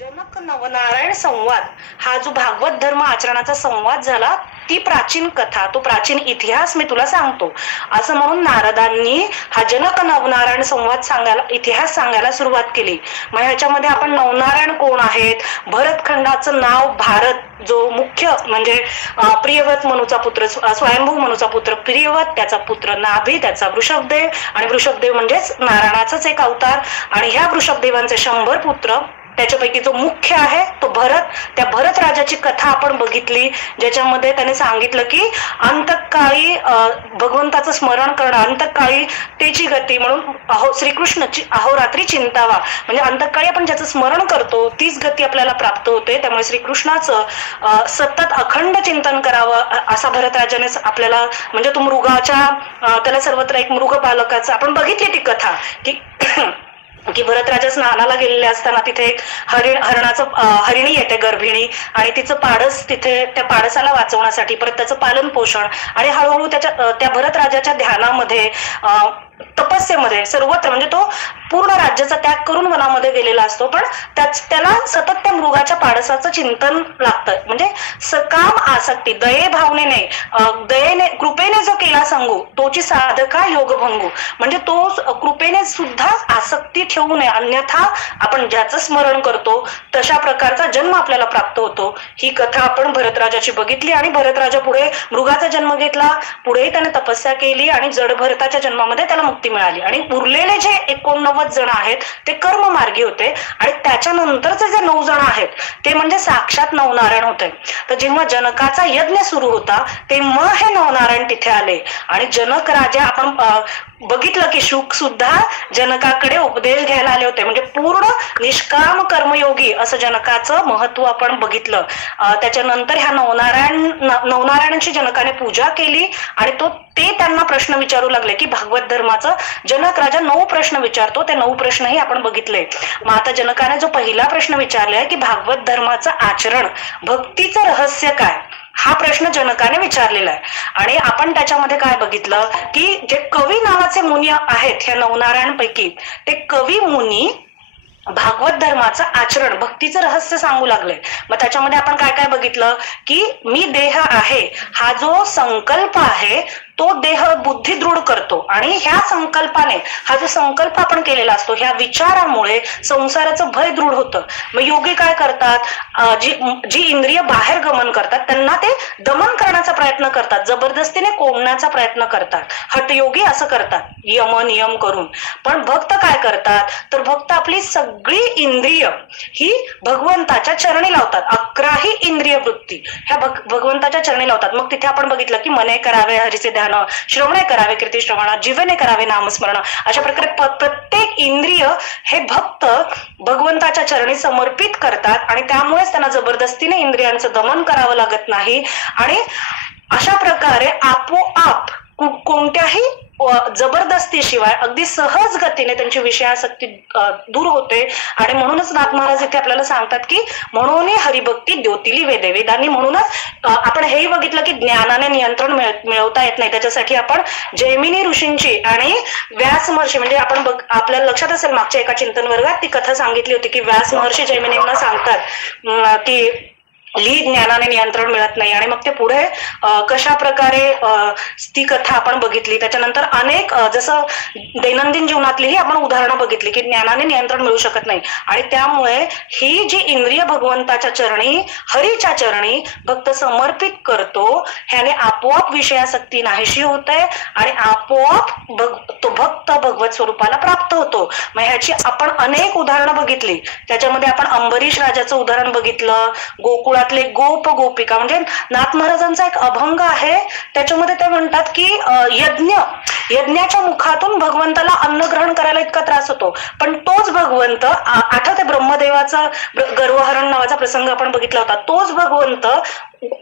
जनक नवनारायण संवाद हा जो भागवत धर्म आचरणाचा संवाद झाला, ती प्राचीन कथा, तो प्राचीन इतिहास मी तुला सांगतो. असं म्हणून नारदांनी हा जनक नवनारायण संवाद सांगायला, इतिहास सांगायला सुरुवात केली. मग ह्याच्यामध्ये आपण नवनारायण कोण आहेत, भरतखंडाचं नाव भारत, जो मुख्य म्हणजे प्रियव्रत मनूचा पुत्र, स्वयंभू मनूचा पुत्र प्रियव्रत, त्याचा पुत्र नाभी, त्याचा वृषभदेव, आणि वृषभदेव म्हणजेच नारायणाचाच एक अवतार. आणि ह्या वृषभदेवांचे 100 पुत्र, त्याच्यापैकी जो मुख्य आहे तो भरत. त्या भरत राजाची कथा आपण बघितली, ज्याच्यामध्ये त्याने सांगितलं की अंतकाळी भगवंताचं स्मरण करणं, अंतकाळी त्याची गती म्हणून श्रीकृष्णाची अहोरात्री चिंतावा, म्हणजे अंतकाळी आपण ज्याचं स्मरण करतो तीच गती आपल्याला प्राप्त होते. त्यामुळे श्रीकृष्णाचं सतत अखंड चिंतन करावं असा भरत राजाने आपल्याला, म्हणजे तो मृगाच्या, त्याला सर्वत्र एक मृग पालकाचं आपण बघितली ती कथा की भरत राजा स्नानाला गेलेले असताना तिथे एक हरिणी येते गर्भिणी, आणि तिचं पाडस, तिथे त्या पाडसाला वाचवण्यासाठी परत त्याचं पालन पोषण, आणि हळूहळू त्या भरत राजाच्या ध्यानामध्ये, तपस्येमध्ये सर्वत्र, म्हणजे तो पूर्ण राज्याचा त्याग करून वनामध्ये गेलेला असतो, पण त्याला सतत त्या मृगाच्या पाडसाचं चिंतन लागतं. म्हणजे सकाम आसक्ती, दये भावनेने, दयेने, कृपेने जो केला सांगू तोची साधका योगभंगू, म्हणजे तो कृपेने सुद्धा आसक्ती ठेवू नये, अन्यथा आपण ज्याचं स्मरण करतो तशा प्रकारचा जन्म आपल्याला प्राप्त होतो. ही कथा आपण भरतराजाची बघितली. आणि भरतराजा पुढे मृगाचा जन्म घेतला, पुढेही त्याने तपस्या केली, आणि जड भरताच्या जन्मामध्ये त्याला मुक्ती मिळाली. आणि उरलेले जे 89 जण आहेत ते कर्म मार्गी होते, आणि त्याच्यानंतरचे जे 9 जण आहेत ते म्हणजे साक्षात नवनारायण होते. तर जेव्हा जनकाचा यज्ञ सुरू होता तेव्हा हे नवनारायण तिथे आले. आणि जनक राजा, आपण बघितलं की शुक सुद्धा जनकाकडे उपदेश घ्यायला आले होते, म्हणजे पूर्ण निष्काम कर्मयोगी असं जनकाचं महत्व आपण बघितलं. त्याच्यानंतर ह्या नवनारायणांची जनकाने पूजा केली, आणि ते त्यांना प्रश्न विचारू लागले की भागवत धर्माचं जनक राजा 9 प्रश्न विचारतो, ते 9 प्रश्नही आपण बघितले. मग आता जनकाने जो पहिला प्रश्न विचारलाय की भागवत धर्माचं आचरण, भक्तीचं रहस्य काय, हा प्रश्न जनकाने विचारलेला आहे. आणि आपण त्याच्यामध्ये काय बघितलं की जे कवी नावाचे मुनी आहेत ह्या नवनारायणपैकी, ते कवी मुनी भागवत धर्माचं आचरण, भक्तीचं रहस्य सांगू लागले. मग त्याच्यामध्ये आपण काय काय बघितलं की मी देह आहे हा जो संकल्प आहे तो देह बुद्धी दृढ करतो, आणि ह्या संकल्पाने, हा जो संकल्प आपण केलेला असतो, ह्या विचारामुळे संसाराचं भय दृढ होतं. मग योगी काय करतात, जी इंद्रिय बाहेर गमन करतात त्यांना ते दमन करण्याचा प्रयत्न करतात, जबरदस्तीने कोंबण्याचा प्रयत्न करतात. हठयोगी असं करतात यम नियम करून. पण भक्त काय करतात, तर भक्त आपली सगळी इंद्रिय ही भगवंताच्या चरणी लावतात. 11ही इंद्रिय वृत्ती ह्या भगवंताच्या चरणी लावतात. मग तिथे आपण बघितलं की मने करावे हरीचे ध्यान, श्रवणे करावे कीर्ती श्रवण, जीवने करावे नामस्मरण. अशा प्रकारे प्रत्येक इंद्रिय हे भक्त भगवंताच्या चरणी समर्पित करतात, आणि त्यामुळेच त्यांना जबरदस्तीने इंद्रियांचं दमन करावं लागत नाही. आणि अशा प्रकारे आपोआप कोणत्याही जबरदस्तीशिवाय अगदी सहज गतीने त्यांची विषयासक्ती दूर होते. आणि म्हणूनच नाथ महाराज इथे आपल्याला सांगतात की म्हणून हरिभक्ती द्योतिली वेदे, वेदांनी म्हणूनच आपण हेही बघितलं की ज्ञानाने नियंत्रण मिळवता येत नाही. त्याच्यासाठी आपण जैमिनी ऋषींची आणि व्यास महर्षी, म्हणजे आपण आपल्याला लक्षात असेल मागच्या एका चिंतन वर्गात ती कथा सांगितली होती की व्यास महर्षी जैमिनींना सांगतात की ज्ञानाने नियंत्रण मिळत नाही. आणि मग ते पुढे कशा प्रकारे ती कथा आपण बघितली. त्याच्यानंतर अनेक, जसं दैनंदिन जीवनातलीही आपण उदाहरणं बघितली की ज्ञानाने नियंत्रण मिळू शकत नाही, आणि त्यामुळे ही जी इंद्रिय भगवंताच्या चरणी, हरीच्या चरणी भक्त समर्पित करतो, ह्याने आपोआप विषयासक्ती नाहीशी होते, आणि आपोआप तो भक्त भगवत स्वरूपाला प्राप्त होतो. मग ह्याची आपण अनेक उदाहरणं बघितली. त्याच्यामध्ये आपण अंबरीश राजाचं उदाहरण बघितलं, गोकुळातले गोप गोपिका, म्हणजे नाथ महाराजांचा एक अभंग आहे, त्याच्यामध्ये ते म्हणतात की यज्ञाच्या मुखातून भगवंताला अन्न ग्रहण करायला इतका त्रास होतो, पण तोच भगवंत, आठवते ब्रह्मदेवाचा गर्वहरण नावाचा प्रसंग आपण बघितला होता, तोच भगवंत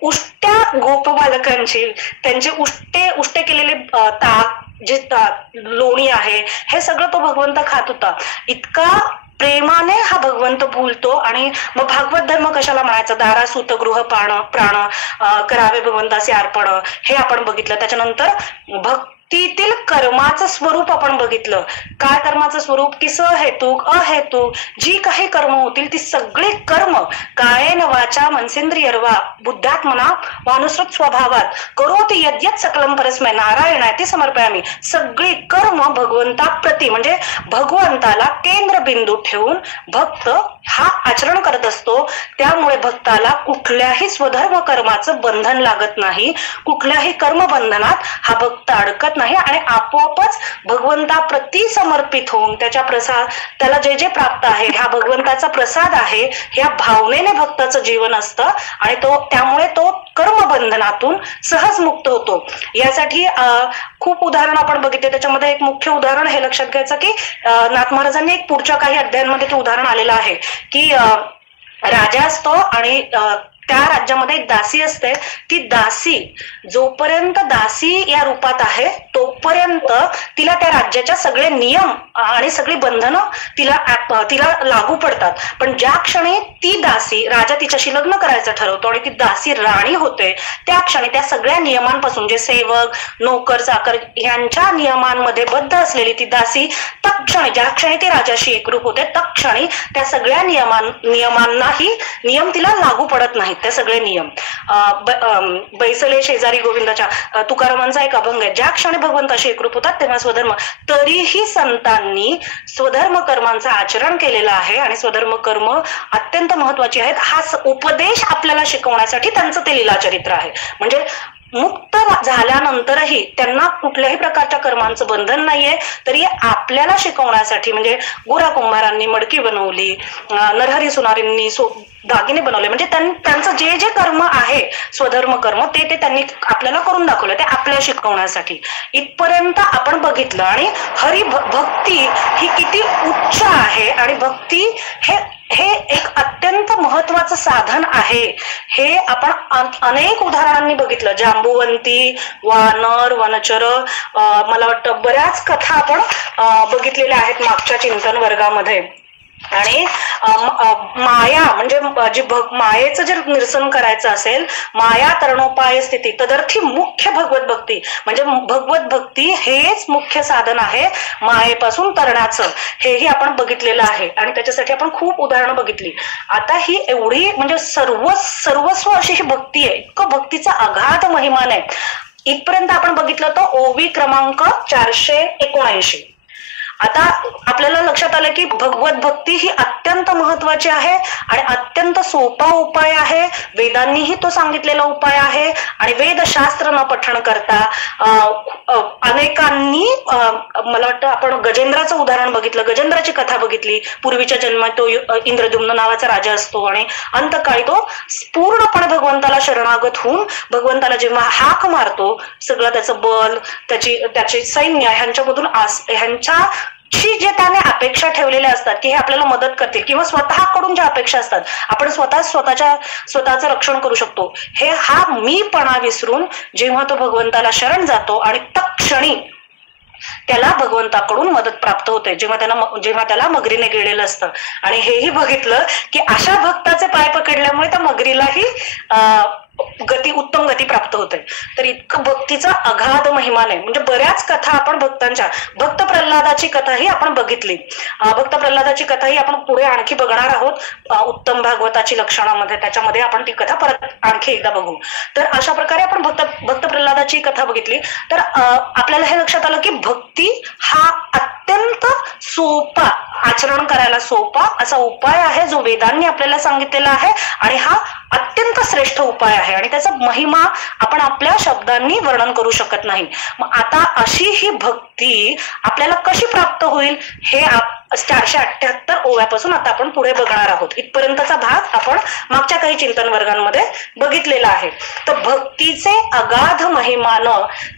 उष्ट्या गोप बालकांची, त्यांचे उष्टे केलेले ताक, जे लोणी आहे, हे सगळं तो भगवंत खात होता. इतका प्रेमाने हा भगवंत भूलतो. आणि मग भागवत धर्म कशाला म्हणायचं, दारासूत गृह प्राण करावे भगवंताचे अर्पण, हे आपण बघितलं. त्याच्यानंतर भक्तीतील कर्माचं स्वरूप आपण बघितलं. काय कर्माचं स्वरूप? की सहेतुक अहेतुक जी काही कर्म होतील ती सगळी कर्म कायेन वाचा मनसेंद्रियर्वा बुद्धात्मना वानुसृत स्वभावात करोति यद्यत् सकलम परस्मै नारायणाति समर्पयामी. सगळी कर्म भगवंताप्रती म्हणजे भगवंताला केंद्रबिंदू ठेवून भक्त हा आचरण करत असतो. त्यामुळे भक्ताला कुठल्याही स्वधर्म कर्माचं बंधन लागत नाही, कुठल्याही कर्मबंधनात हा भक्त अडकत नाही आणि आपोआपच भगवंताप्रती समर्पित होऊन त्याला जे जे प्राप्त आहे हा भगवंताचा प्रसाद आहे ह्या भावनेने भक्ताचं जीवन असतं आणि त्यामुळे तो कर्मबंधनातून सहज मुक्त होतो. यासाठी खूप उदाहरण आपण बघितले. त्याच्यामध्ये एक मुख्य उदाहरण हे लक्षात घ्यायचं की नाथ महाराजांनी एक पुढच्या काही अध्यायांमध्ये ते उदाहरण आलेलं आहे की राजा असतो आणि त्या राज्यामध्ये एक दासी असते. ती दासी जोपर्यंत दासी या रूपात आहे तोपर्यंत तिला त्या राज्याच्या सगळे नियम आणि सगळी बंधनं तिला लागू पडतात. पण ज्या क्षणी ती दासी राजा तिच्याशी लग्न करायचं ठरवतो आणि ती दासी राणी होते त्या क्षणी त्या सगळ्या नियमांपासून जे सेवक नोकर चाकर यांच्या नियमांमध्ये बद्ध असलेली ती दासी तत्क्षणी ज्या क्षणी ती राजाशी एकरूप होते तत्क्षणी त्या सगळ्या नियमांनाही नियम तिला लागू पडत नाहीत. ते सगळे नियम बैसले शेजारी गोविंदाच्या तुकारामांचा एक अभंग आहे. ज्या क्षणी भगवंताशी एकरूप होतात तेव्हा स्वधर्म. तरीही संतांनी स्वधर्म कर्मांचं आचरण केलेलं आहे आणि स्वधर्म कर्म अत्यंत महत्वाची आहेत. हा उपदेश आपल्याला शिकवण्यासाठी त्यांचं ते लीलाचरित्र आहे. म्हणजे मुक्त झाल्यानंतरही त्यांना कुठल्याही प्रकारच्या कर्मांचं बंधन नाहीये, तरी आपल्याला शिकवण्यासाठी म्हणजे गोरा कुंभारांनी मडकी बनवली, नरहरी सुनारींनी दागिने बनवले, म्हणजे त्यांचं जे जे कर्म आहे स्वधर्म कर्म ते त्यांनी आपल्याला करून दाखवलं, ते आपल्याला शिकवण्यासाठी. इथपर्यंत आपण बघितलं. आणि भक्ती ही किती उच्च आहे आणि भक्ती हे एक अत्यंत महत्वाचं साधन आहे हे आपण अनेक उदाहरणांनी बघितलं. जांबुवंती, वानर, वनचर, मला वाटतं बऱ्याच कथा आपण बघितलेल्या आहेत मागच्या चिंतन वर्गामध्ये. आणि माया म्हणजे जी मायेचं जर निरसन करायचं असेल, माया तरणोपाय स्थिती तदर्थी मुख्य भगवत भक्ती म्हणजे भगवत भक्ती हेच मुख्य साधन आहे मायेपासून तरण्याचं, हेही आपण बघितलेलं आहे. आणि त्याच्यासाठी आपण खूप उदाहरणं बघितली. आता ही एवढी म्हणजे सर्वस्व अशी ही भक्ती आहे, इतकं भक्तीचा अगाध महिमान आहे. इथपर्यंत आपण बघितलं तो ओवी क्रमांक 479. आता आपल्याला लक्षात आलं की भगवत भक्ती ही अत्यंत महत्वाची आहे आणि अत्यंत सोपा उपाय आहे. वेदांनीही तो सांगितलेला उपाय आहे. आणि वेदशास्त्र न पठण करता अनेकांनी मला वाटतं आपण गजेंद्राचं उदाहरण बघितलं, गजेंद्राची कथा बघितली. पूर्वीच्या जन्मात तो इंद्रद्युम्न नावाचा राजा असतो आणि अंतकाळी तो पूर्णपणे भगवंताला शरणागत होऊन भगवंताला जेव्हा हाक मारतो सगळं त्याचं बल त्याचे सैन्य ह्यांच्यामधून ह्यांच्या जे त्याने अपेक्षा ठेवलेल्या असतात की हे आपल्याला मदत करतील किंवा स्वतःकडून ज्या अपेक्षा असतात आपण स्वतःचं रक्षण करू शकतो, हा मीपणा विसरून जेव्हा तो भगवंताला शरण जातो आणि तत्क्षणी त्याला भगवंताकडून मदत प्राप्त होते जेव्हा त्याला मगरीने गेलेलं असतं. आणि हेही बघितलं की अशा भक्ताचे पाय पकडल्यामुळे त्या मगरीलाही उत्तम गती प्राप्त होते. तर इतकं भक्तीचा अगाध महिमान आहे. म्हणजे बऱ्याच कथा आपण भक्त प्रल्हादाची कथाही आपण बघितली. भक्त प्रल्हादाची कथाही आपण पुढे आणखी बघणार आहोत उत्तम भागवताची लक्षणामध्ये, त्याच्यामध्ये आपण ती कथा परत आणखी एकदा बघू. तर अशा प्रकारे आपण भक्त प्रल्हादाची कथा बघितली. तर आपल्याला हे लक्षात आलं की भक्ती हा अत्यंत सोपा, आचरण करायला सोपा असा उपाय आहे जो वेदांनी आपल्याला सांगितलेला आहे आणि हा अत्यंत श्रेष्ठ उपाय आहे आणि त्याचा महिमा आपण आपल्या शब्दांनी वर्णन करू शकत नाही. मग आता अशी ही भक्ती आपल्याला कशी प्राप्त होईल हे 478 ओव्यापासून आता आपण पुढे बघणार आहोत. इथपर्यंतचा भाग आपण मागच्या काही चिंतन वर्गांमध्ये बघितलेला आहे. तर भक्तीचे अगाध महिमान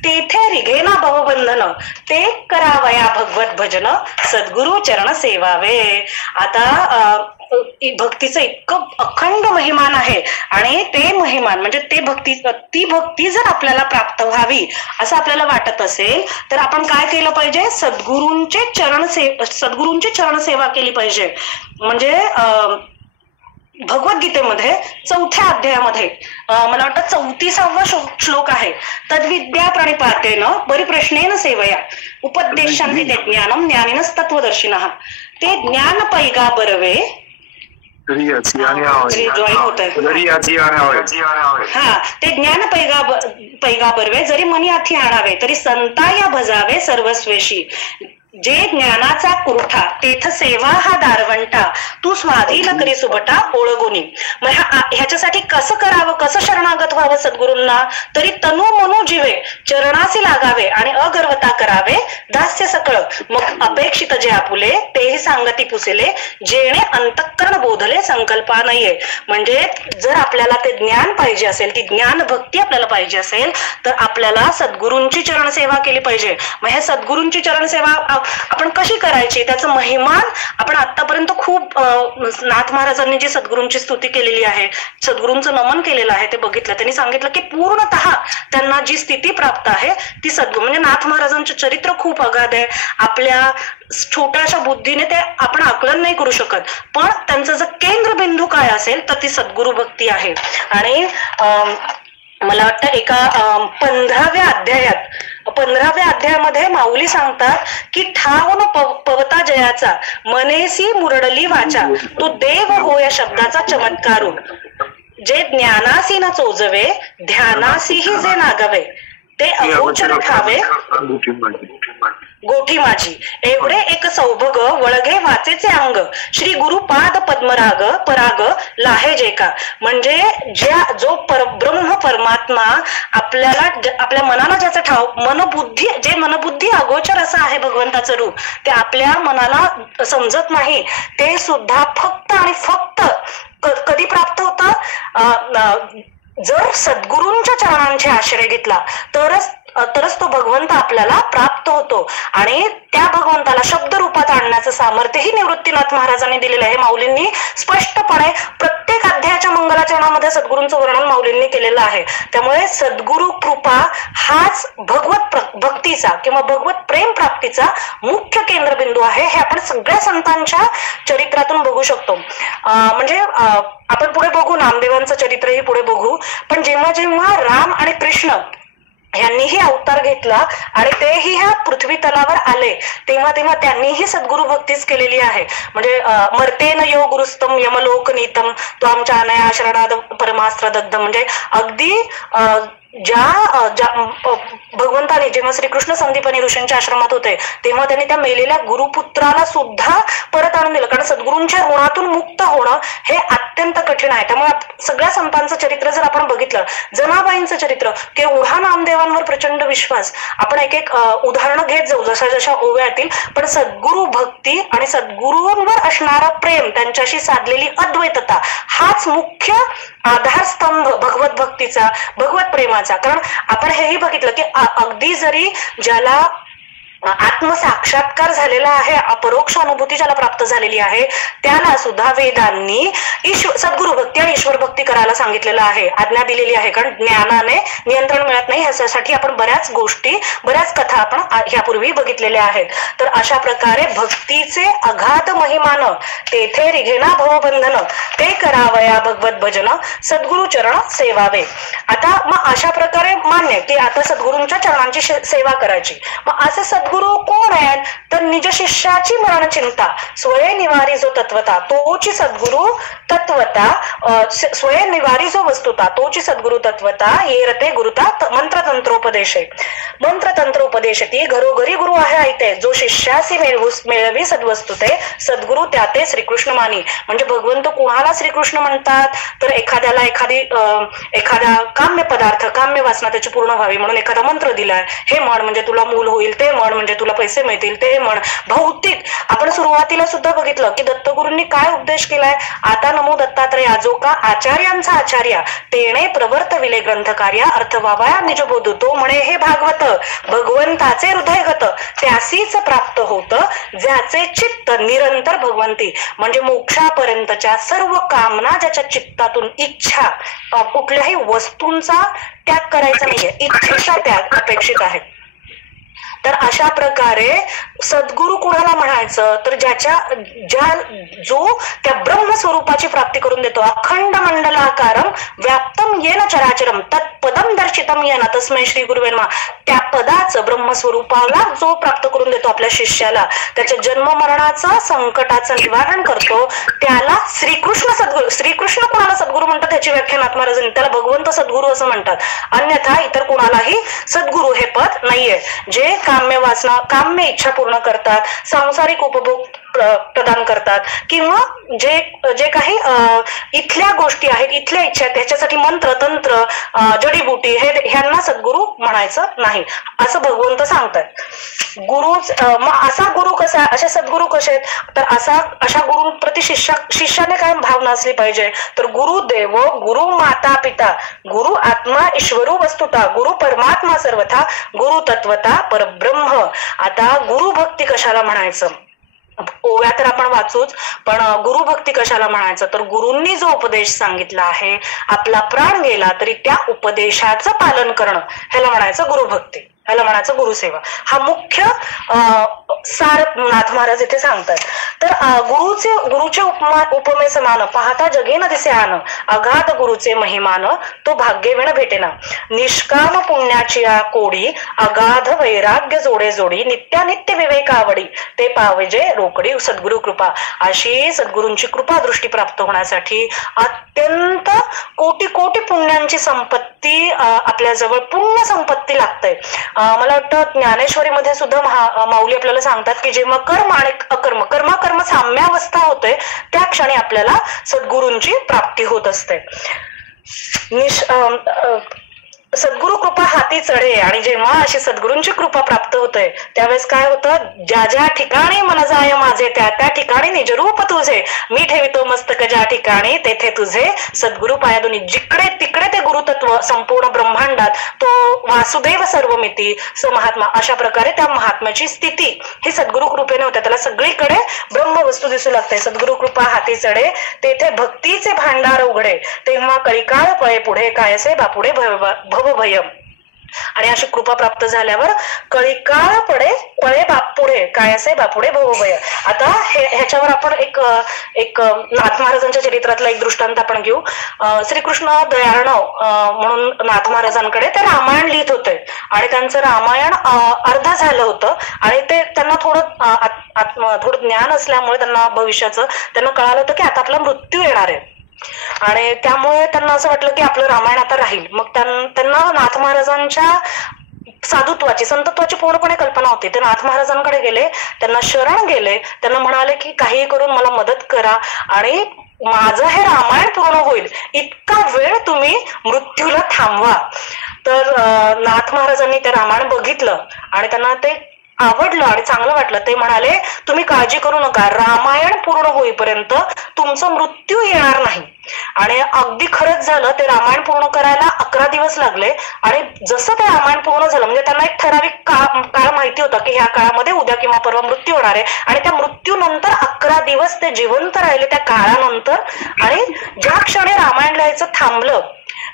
तेथे रिघेना भवबंधन ते करावया भगवत भजन सद्गुरु चरण सेवावे. आता भक्तीचं इतकं अखंड महिमान आहे आणि ते महिमान म्हणजे ती भक्ती जर आपल्याला प्राप्त व्हावी असं आपल्याला वाटत असेल तर आपण काय केलं पाहिजे, सद्गुरूंचे चरण सेवा केली पाहिजे. म्हणजे भगवद्गीतेमध्ये 4थ्या अध्यायामध्ये मला वाटतं 34वा श्लोक आहे. तद्विद्या प्रणिपातेन परिप्रश्नेन सेवया उपदेशांती ते ज्ञानम ज्ञानिनस्तत्वदर्शिनः. ते ज्ञान पैगा बरवे जॉईन होत हा. ते ज्ञान पैगा बरवे जरी मनी हाती आणावे तरी संताया भजावे सर्वस्वेशी. जे ज्ञानाचा कुरठा तेथ सेवा हा दारवंटा तू स्वाधीन करी सुभटा ओळगुनी. मग ह्याच्यासाठी कसं करावं, कसं शरणागत व्हावं सद्गुरूंना, तरी तनु मनो जीवे चरणासी लागावे आणि अगर्वता करावे दास्य सकळ. मग अपेक्षित जे आपुले तेही सांगती पुसेले जेणे अंतःकरण बोधले संकल्पा नाहीये. म्हणजे जर आपल्याला ते ज्ञान पाहिजे असेल, ती ज्ञान भक्ती आपल्याला पाहिजे असेल तर आपल्याला सद्गुरूंची चरणसेवा केली पाहिजे. मग हे सद्गुरूंची चरणसेवा आपण कशी करायची, त्याचं महिमान आपण आतापर्यंत खूप नाथ महाराजांनी जी सद्गुरूंची स्तुती केलेली आहे, सद्गुरूंचं नमन केलेलं आहे ते बघितलं. त्यांनी सांगितलं की पूर्णतः त्यांना जी स्थिती प्राप्त आहे ती सद्गुरू, म्हणजे नाथ महाराजांचं चरित्र खूप अगाध आहे. आपल्या छोट्याशा बुद्धीने ते आपण आकलन नाही करू शकत, पण त्यांचं जर केंद्रबिंदू काय असेल तर ती सद्गुरू भक्ती आहे. आणि मला वाटतं एका 15व्या अध्यायामध्ये माऊली सांगतात की ठाऊन पवता जयाचा मनेसी मुरडली वाचा तो देव हो या शब्दाचा चमत्कारू. जे ज्ञानासी न चोजवे ध्यानासीही जे नागवे ते अगोचर ठावे गोठी माझी. एवढे एक सौभग वळगे वाचेचे अंग श्री गुरुपाद पद्मराग पराग लाहे जे का. म्हणजे जो ब्रह्म परमात्मा आपल्याला आपल्या मनाला ज्याचं ठाव मनबुद्धी अगोचर असं आहे भगवंताचं रूप, ते आपल्या मनाला समजत नाही. ते सुद्धा फक्त आणि फक्त कधी प्राप्त होतं, जर सद्गुरूंच्या चरणांचे आश्रय घेतला तरच तो भगवंत आपल्याला प्राप्त होतो. आणि त्या भगवंताला शब्द रूपात आणण्याचं सामर्थ्यही निवृत्तीनाथ महाराजांनी दिलेलं आहे. माऊलींनी स्पष्टपणे प्रत्येक अध्यायाच्या मंगलाचरणामध्ये सद्गुरूंचं वर्णन माऊलींनी केलेलं आहे. त्यामुळे सद्गुरु कृपा हाच भगवत भक्तीचा किंवा भगवत प्रेम प्राप्तीचा मुख्य केंद्रबिंदू आहे. हे आपण सगळ्या संतांच्या चरित्रातून बघू शकतो. म्हणजे आपण पुढे बघू, नामदेवांचं चरित्रही पुढे बघू. पण जेव्हा जेव्हा राम आणि कृष्ण यांनीही अवतार घेतला आणि तेही ह्या पृथ्वी तलावर आले तेव्हा त्यांनीही सद्गुरु भक्तीच केलेली आहे. म्हणजे मर्तेन यो गुरुस्तम यमलोक नीतम तो आमच्या अनया शरणाद परमास्त्र दग्ध. म्हणजे अगदी ज्या भगवंताने जेव्हा श्रीकृष्ण संदीपनी ऋषींच्या आश्रमात होते तेव्हा त्यांनी त्या मेलेल्या गुरुपुत्राला सुद्धा परत आणून दिलं. कारण सद्गुरूंच्या ऋणातून मुक्त होणं हे अत्यंत कठीण आहे. त्यामुळे सगळ्या संतांचं चरित्र जर आपण बघितलं, जनाबाईंचं चरित्र, केवढा नामदेवांवर प्रचंड विश्वास, आपण एक एक उदाहरणं घेत जाऊ जशा ओव्या येतील. पण सद्गुरु भक्ती आणि सद्गुरूंवर असणारं प्रेम, त्यांच्याशी साधलेली अद्वैतता हाच मुख्य आधारस्तंभ भगवत भक्तीचा, भगवत प्रेमाचा. कारण आपण हेही बघितलं की अगदी जरी ज्याला आत्मसाक्षात्कार झालेला आहे, अपरोक्ष अनुभूती ज्याला प्राप्त झालेली आहे, त्याला सुद्धा वेदांनी सद्गुरु भक्ती आणि ईश्वर भक्ती करायला सांगितलेलं आहे, आज्ञा दिलेली आहे. कारण ज्ञानाने नियंत्रण मिळत नाही, ह्याच्यासाठी आपण बऱ्याच गोष्टी, बऱ्याच कथा आपण ह्यापूर्वी बघितलेल्या आहेत. तर अशा प्रकारे भक्तीचे अगाध महिमान तेथे रिघेना भवबंधन ते करावया भगवत भजन सद्गुरु चरण सेवावे. आता मग अशा प्रकारे मान्य की आता सद्गुरूंच्या चरणांची सेवा करायची. मग असं सद्गुरू कोण आहेत तर निज शिष्याची मरण चिंता स्वयं निवारी जो तत्वता तोची सद्गुरू तत्वता, स्वयं निवारी जो वस्तुता तोची सद्गुरू तत्वता येरते गुरुता मंत्रतंत्रोपदेशे. मंत्रतंत्रोपदेशती घरोघरी गुरु आहे ऐते जो शिष्यासी मेळवी सद्वस्तुते सद्गुरू त्याते श्रीकृष्ण मानी. म्हणजे भगवंत कुणाला श्रीकृष्ण म्हणतात तर एखाद्याला एखादा काम्य पदार्थ, काम्य वासना त्याची पूर्ण व्हावी म्हणून एखादा मंत्र दिलाय, हे म्हण म्हणजे तुला मूल होईल, ते म्हण म्हणजे तुला पैसे मिळतील, ते म्हण. भौतिक आपण सुरुवातीला सुद्धा बघितलं की दत्तगुरूंनी काय उपदेश केलाय, आता नमो दत्तात्रया जो का आचार्यांचा आचार्य तेणे प्रवर्त विले ग्रंथकार्या अर्थ वावाया निजबोध. तो म्हणे हे भागवत भगवंताचे हृदयगत त्यासीच प्राप्त होत ज्याचे चित्त निरंतर भगवंती. म्हणजे मोक्षापर्यंतच्या सर्व कामना ज्याच्या चित्तातून इच्छा, कुठल्याही वस्तूंचा त्याग करायचा नाहीये, इच्छेचा त्याग अपेक्षित आहे. तर अशा प्रकारे सद्गुरु कुणाला म्हणायचं तर जो त्या ब्रह्मस्वरूपाची प्राप्ती करून देतो. अखंड मंडलाकारम व्याप्तम येन चराचरम तत्पदम दर्शितम येन तस्मै श्री गुरुवे नमः. त्या पदाचं ब्रह्मस्वरूपाला जो प्राप्त करून देतो आपल्या शिष्याला, त्याच्या जन्म मरणाचं संकटाचं निवारण करतो, त्याला श्रीकृष्ण सद्गुरू. श्रीकृष्ण कुणाला सद्गुरू म्हणतात त्याची व्याख्या नाथ महाराजांनी, त्याला भगवंत सद्गुरू असं म्हणतात. अन्यथा इतर कुणालाही सद्गुरू हे पद नाहीये. जे काम्य वासना काम्य इच्छा पूर्ण करतात, सांसारिक उपभोग प्रदान करतात, किंवा जे काही इथल्या गोष्टी आहेत, इथल्या इच्छा आहेत, त्याच्यासाठी मंत्र तंत्र जडीबुटी ह्यांना सद्गुरू म्हणायचं नाही असं भगवंत सांगतात. मग असा गुरु कसा, असे सद्गुरू कसे आहेत तर अशा गुरु प्रति शिष्याने काय भावना असली पाहिजे तर गुरुदेव गुरु माता पिता गुरु आत्मा ईश्वरू वस्तुता गुरु परमात्मा सर्वथा गुरु तत्वता परब्रह्म. आता गुरु भक्ती कशाला म्हणायचं, ओव्या तर आपण वाचूच, पण गुरुभक्ती कशाला म्हणायचं तर गुरूंनी जो उपदेश सांगितला आहे, आपला प्राण गेला तरी त्या उपदेशाचं पालन करणं ह्याला म्हणायचं गुरुभक्ती, ह्याला म्हणायचं गुरुसेवा. हा मुख्य सार नाथ महाराज इथे सांगतात. तर गुरुचे उपमे समान पाहता जगेन दिसे आन अगाध गुरुचे महिमान तो भाग्यविण भेटेना. निष्काम पुण्याची कोडी अगाध वैराग्य जोडे जोडी नित्यानित्य विवेक आवडी ते पावजे रोकडी सद्गुरु कृपा. अशी सद्गुरूंची कृपा दृष्टी प्राप्त होण्यासाठी अत्यंत कोटी कोटी पुण्यांची संपत्ती आपल्या जवळ पुण्य संपत्ती लागते. मला वाटतं ज्ञानेश्वरीमध्ये सुद्धा माऊली आपल्याला सांगतात की जेव्हा कर्म आणि अकर्म कर्म साम्यावस्था होते त्या क्षणी आपल्याला सद्गुरूंची प्राप्ती होत असते. सद्गुरु कृपा हाती चढे. आणि जेव्हा अशी सद्गुरूंची कृपा प्राप्त होते त्यावेळेस काय होतं, ज्या ज्या ठिकाणी मन जाय माझे त्या त्या ठिकाणी निजरूप तुझे मी ठेवितो मस्तक ज्या ठिकाणी तेथे तुझे सद्गुरु पायादुनी. जिकडे तिकडे ते गुरुतत्व संपूर्ण ब्रह्मांडात तो वासुदेव सर्वमिती स महात्मा. अशा प्रकारे त्या महात्म्याची स्थिती ही सद्गुरु कृपेने होते. त्याला सगळीकडे ब्रह्मवस्तू दिसू लागते. सद्गुरु कृपा हाती चढे तेथे भक्तीचे भांडार उघडे तेव्हा कळिकाळ पळे पुढे कायसे बापुडे भवभय. आणि अशी कृपा प्राप्त झाल्यावर कळिकाळ पळे बापुढे काय असे बापुढे भवभय. आता ह्याच्यावर आपण एक नाथ महाराजांच्या चरित्रातला एक दृष्टांत आपण घेऊ. श्रीकृष्ण दयार्णव म्हणून नाथ महाराजांकडे ते रामायण लिहित होते आणि त्यांचं रामायण अर्ध झालं होतं आणि ते त्यांना थोडं ज्ञान असल्यामुळे त्यांना भविष्याचं त्यांना कळालं होतं की आता आपला मृत्यू येणार आहे आणि त्यामुळे त्यांना असं वाटलं की आपलं रामायण आता राहील. मग त्यांना नाथ महाराजांच्या साधुत्वाची संतत्वाची पूर्णपणे कल्पना होती. ते नाथ महाराजांकडे गेले, त्यांना शरण गेले, त्यांना म्हणाले की काही करून मला मदत करा आणि माझं हे रामायण पूर्ण होईल इतका वेळ तुम्ही मृत्यूला थांबवा. तर नाथ महाराजांनी ते रामायण बघितलं आणि त्यांना ते आवडलं आणि चांगलं वाटलं. ते म्हणाले तुम्ही काळजी करू नका, रामायण पूर्ण होईपर्यंत तुमचं मृत्यू येणार नाही. आणि अगदी खरंच झालं. ते रामायण पूर्ण करायला 11 दिवस लागले आणि जसं ते रामायण पूर्ण झालं म्हणजे त्यांना एक ठराविक काळ माहिती होता की ह्या काळामध्ये उद्या किंवा परवा मृत्यू होणार आहे आणि त्या मृत्यूनंतर 11 दिवस ते जिवंत राहिले त्या काळानंतर. आणि ज्या क्षणी रामायण लिहायचं थांबलं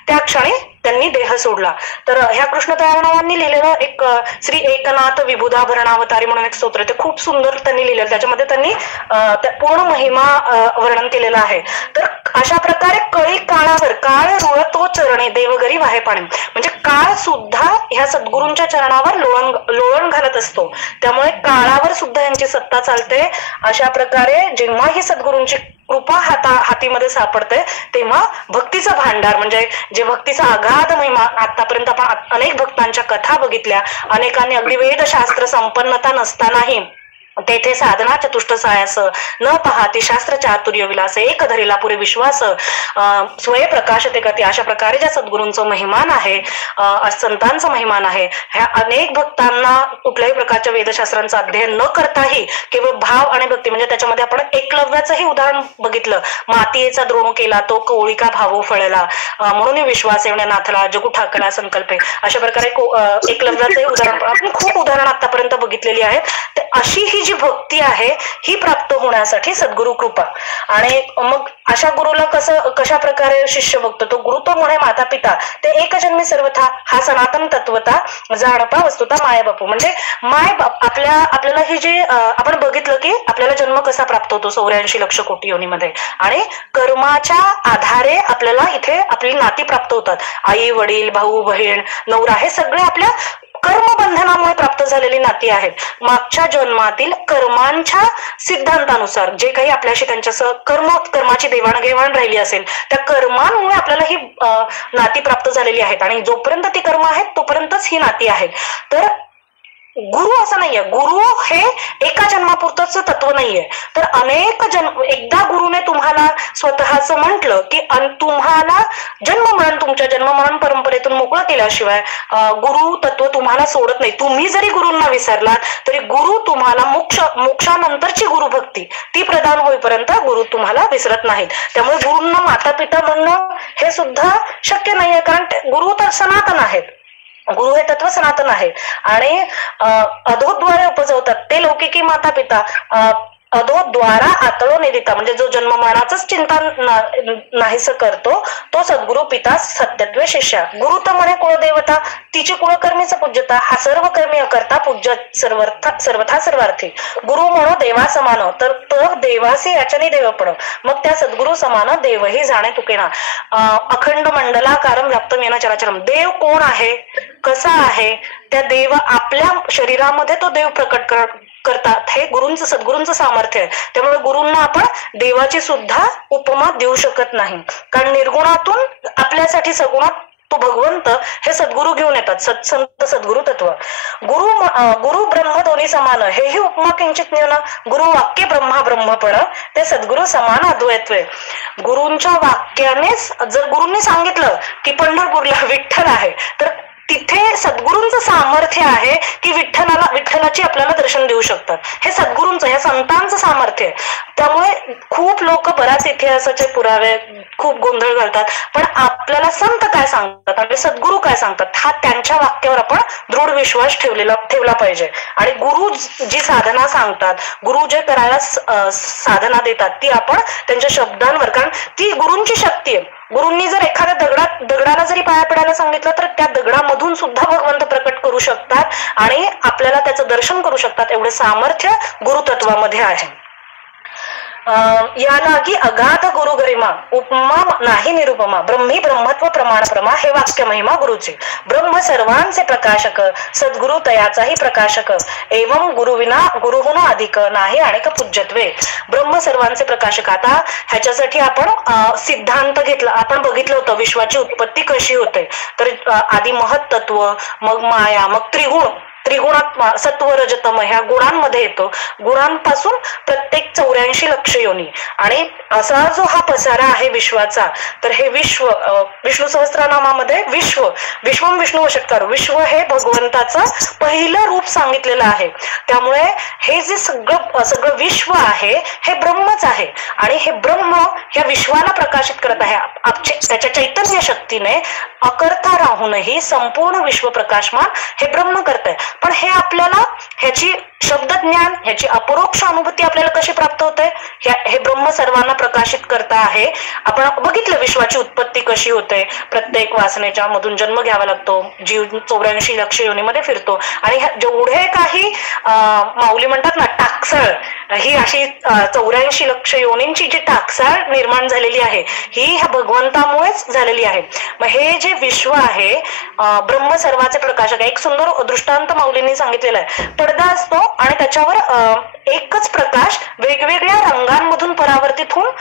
त्या क्षणी त्यांनी देह सोडला. तर ह्या कृष्णदयार्णवांनी लिहिलेलं एक श्री एकनाथ विबुधाभरणावतारी म्हणून एक स्तोत्र ते खूप सुंदर त्यांनी लिहिलेलं. त्याच्यामध्ये त्यांनी पूर्ण महिमा वर्णन केलेलं आहे. तर अशा प्रकारे कळी काळावर काळ रुळतो चरणे देवगरी वाहे पाणी. म्हणजे काळ सुद्धा ह्या सद्गुरूंच्या चरणावर लोळण घालत असतो. त्यामुळे काळावर सुद्धा यांची सत्ता चालते. अशा प्रकारे जेव्हा ही सद्गुरूंची कृपा हातीमध्ये सापडते तेव्हा भक्तीचं भांडार म्हणजे जे भक्तीचा अगाध महिमा. आतापर्यंत आपण अनेक भक्तांच्या कथा बघितल्या. अनेकांनी अगदी वेदशास्त्र संपन्नता नसतानाही तेथे साधना चतुष्ट सायास न पाहती शास्त्र चातुर्य विलास एक धरीला पुरे विश्वास स्वय प्रकाश ते गती. अशा प्रकारे ज्या सद्गुरूंचं महिमान आहे, संतांचं महिमान आहे, ह्या अनेक भक्तांना कुठल्याही प्रकारच्या वेदशास्त्रांचं अध्ययन न करताही केवळ भाव आणि भक्ती म्हणजे त्याच्यामध्ये आपण एकलव्याचंही उदाहरण बघितलं. मातीयेचा द्रोण केला तो कवळिका भावो फळला म्हणून विश्वास येण्या नाथला जगू ठाकला संकल्पे. अशा प्रकारे एकलव्याचंही उदाहरण आपण खूप उदाहरण आतापर्यंत बघितलेली आहेत. अशी ही जी भक्ती आहे ही प्राप्त होण्यासाठी सद्गुरु कृपा. आणि मग अशा गुरुला कशा प्रकारे शिष्य बघतो तो? गुरु तो म्हणे माता पिता ते एक जन्मी सर्वथा, हा सनातन तत्वता जाणता वस्तुता माय बापू. म्हणजे माय बाप आपल्याला ही जी आपण बघितलं की आपल्याला जन्म कसा प्राप्त होतो 84 लक्ष कोटी योनीमध्ये, आणि कर्माच्या आधारे आपल्याला इथे आपली नाती प्राप्त होतात. आई वडील भाऊ बहीण नवरा हे सगळे आपल्या कर्मबंधनामुळे प्राप्त झालेली नाती आहेत. मागच्या जन्मातील कर्मांच्या सिद्धांतानुसार जे काही आपल्याशी त्यांच्यासह कर्माची देवाणघेवाण राहिली असेल त्या कर्मांमुळे आपल्याला ही नाती प्राप्त झालेली आहेत. आणि जोपर्यंत ती कर्म आहेत तोपर्यंतच ही नाती आहेत. तर गुरु असं नाहीये, गुरु हे एका जन्मापुरतच तत्व नाहीये, तर अनेक जन्म. एकदा गुरुने तुम्हाला स्वतःच म्हटलं की तुम्हाला जन्म मरण तुमच्या जन्म मरण परंपरेतून मोकळं केल्याशिवाय गुरु तत्व तुम्हाला सोडत नाही. तुम्ही जरी गुरूंना विसरलात तरी गुरु तुम्हाला मोक्षानंतरची गुरुभक्ती ती प्रदान होईपर्यंत गुरु तुम्हाला विसरत नाहीत. त्यामुळे गुरूंना माता पिता म्हणणं हे सुद्धा शक्य नाहीये, कारण गुरु तर सनातन आहेत. गुरु हे तत्व सनातन आहे आणि अधोद्वारे उपजवतात ते लौकिकी माता पिता. अधोद्वारा आतळो निदिता म्हणजे जो जन्म मरणाचंच चिंता नाहीस करतो तो सद्गुरु पिता सत्यत्वे शिष्या. गुरु तर म्हणे कुळदेवता तिची कुळकर्मीच पूज्यता, हा सर्व कर्मी अकर्ता पूज्य सर्वथा सर्वार्थी. गुरु म्हणो देवा समान तर देवासी याच्याने देवपण, मग त्या सद्गुरु समान देवही जाणे तुकेना. अखंड मंडलाकारम व्याप्तम येना चराचरम. देव कोण आहे कसा आहे त्या देव आपल्या शरीरामध्ये तो देव प्रकट करतात. हे सद्गुरूंचं सामर्थ्य आहे. त्यामुळे गुरूंना आपण देवाची सुद्धा उपमा देऊ शकत नाही, कारण निर्गुणातून आपल्यासाठी सगुणात तो भगवंत हे सद्गुरु घेऊन येतात. संत सद्गुरु तत्व. गुरु ब्रह्म दोन्ही समान हेही उपमा किंचित न्यून. गुरु वाक्य ब्रह्मा ब्रह्मपण ते सद्गुरु समान अद्वैत्वे. गुरूंच्या वाक्यानेच जर गुरूंनी सांगितलं की पंढरपूरला विठ्ठल आहे तर तिथे सद्गुरूंचं सामर्थ्य आहे की विठ्ठलाची आपल्याला दर्शन देऊ शकतात. हे सद्गुरूंचं ह्या संतांचं सामर्थ्य आहे. त्यामुळे खूप लोक बऱ्याच इतिहासाचे पुरावे खूप गोंधळ घालतात, पण आपल्याला संत काय सांगतात आणि सद्गुरू काय सांगतात हा त्यांच्या वाक्यावर आपण दृढ विश्वास ठेवला पाहिजे. आणि गुरु जी साधना सांगतात, गुरु जे करायला साधना देतात ती आपण त्यांच्या शब्दांवर, कारण ती गुरूंची शक्ती आहे. गुरूंनी जर एखाद्या दगडाला जरी पाया पडायला सांगितलं तर त्या दगडामधून सुद्धा भगवंत प्रकट करू शकतात आणि आपल्याला त्याचं दर्शन करू शकतात. एवढे सामर्थ्य गुरुतत्वामध्ये आहे. यालागी अगाध गुरु गरिमा उपमा नाही निरुपमा. ब्रह्मी ब्रह्मत्व प्रमाण प्रमा हे वाक्य महिमा गुरुचे. ब्रह्म सर्वांचे प्रकाशक सद्गुरु तयाचाही प्रकाशक. एवं गुरुविना गुरुहुन अधिक नाही अनेक पूज्यत्वे. ब्रह्म सर्वांचे प्रकाशक. आता ह्याच्यासाठी आपण सिद्धांत घेतला, आपण बघितलं होतं विश्वाची उत्पत्ती कशी होते. तर आधी महत तत्व, मग माया, मग त्रिगुणात्मा सत्व रजतम ह्या गुणांमध्ये येतो. गुणांपासून प्रत्येक 84 लक्ष योनी. आणि असा जो हा पसारा आहे विश्वाचा, तर हे विष्णू सहस्त्रनामामध्ये विश्वम विष्णू वषट्कार, विश्व हे भगवंताचं पहिलं रूप सांगितलेलं आहे. त्यामुळे हे जे सगळं विश्व आहे हे ब्रह्मच आहे आणि हे ब्रह्म ह्या विश्वाला प्रकाशित करत आहे. त्याच्या चैतन्य शक्तीने अकर्ता राहूनही संपूर्ण विश्व प्रकाशमान हे ब्रह्म करत आहे. पण हे आपल्याला ह्याची शब्दज्ञान, ह्याची अपरोक्ष अनुभूती आपल्याला कशी प्राप्त होते? हे ब्रह्म सर्वांना प्रकाशित करता आहे. आपण बघितलं विश्वाची उत्पत्ती कशी होते. प्रत्येक वासनेच्या मधून जन्म घ्यावा लागतो. जीव 84 लक्ष योनीमध्ये फिरतो आणि जेवढे काही माऊली म्हणतात ना टाकसाळ, ही अशी 84 लक्ष योनींची जी टाकसाळ निर्माण झालेली आहे ही ह्या भगवंतामुळेच झालेली आहे. मग हे जे विश्व आहे ब्रह्म सर्वाचे प्रकाशक. एक सुंदर दृष्टांत माऊलींनी सांगितलेला आहे. पडदा असतो आणि त्याच्यावर एकच प्रकाश वेगवेगळ्या रंगांमधून परावर्तित होऊन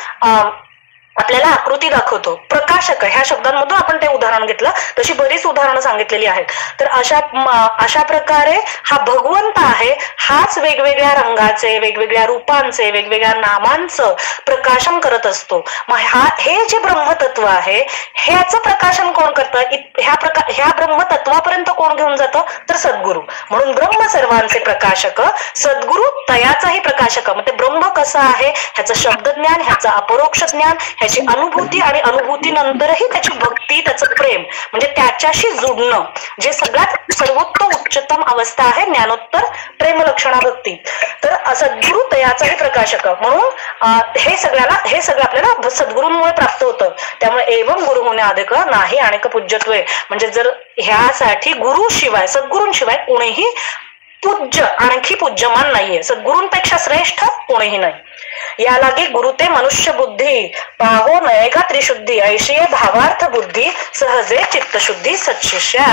आपल्याला आकृती दाखवतो. प्रकाशक ह्या शब्दांमधून आपण ते उदाहरण घेतलं, तशी बरीच उदाहरणं सांगितलेली आहेत. तर अशा प्रकारे हा भगवंत आहे, हाच वेगवेगळ्या रंगाचे, वेगवेगळ्या रूपांचे, वेगवेगळ्या नामांचं प्रकाशन करत असतो. मग हे जे ब्रह्मतत्व आहे ह्याचं प्रकाशन कोण करतं? ह्या ब्रह्मतत्वापर्यंत कोण घेऊन जातं? तर सद्गुरू. म्हणून ब्रह्म सर्वांचे प्रकाशक, सद्गुरू तयाचाही प्रकाशक. मग ते ब्रह्म कसं आहे ह्याचं शब्दज्ञान, ह्याचं अपरोक्ष ज्ञान, त्याची अनुभूती आणि अनुभूतीनंतरही त्याची भक्ती, त्याचं प्रेम, म्हणजे त्याच्याशी जुडणं, जे सगळ्यात सर्वोत्तम उच्चतम अवस्था आहे ज्ञानोत्तर प्रेमलक्षणा भक्ती. तर सद्गुरु तयाचाही प्रकाशक म्हणून हे सगळं आपल्याला सद्गुरूंमुळे प्राप्त होतं. त्यामुळे एवं गुरु होणे अधिक नाही आणि पूज्यत्वे, म्हणजे जर ह्यासाठी गुरुशिवाय सद्गुरूंशिवाय कोणीही पूज्य, आणखी पूज्यमान नाहीये, सद्गुरूंपेक्षा श्रेष्ठ कोणीही नाही. या लागे गुरु ते मनुष्य बुद्धी पाहो नये का त्रिशुद्धी, ऐशी भावार्थ बुद्धी सहजे चित्तशुद्धी सत्शिष्या.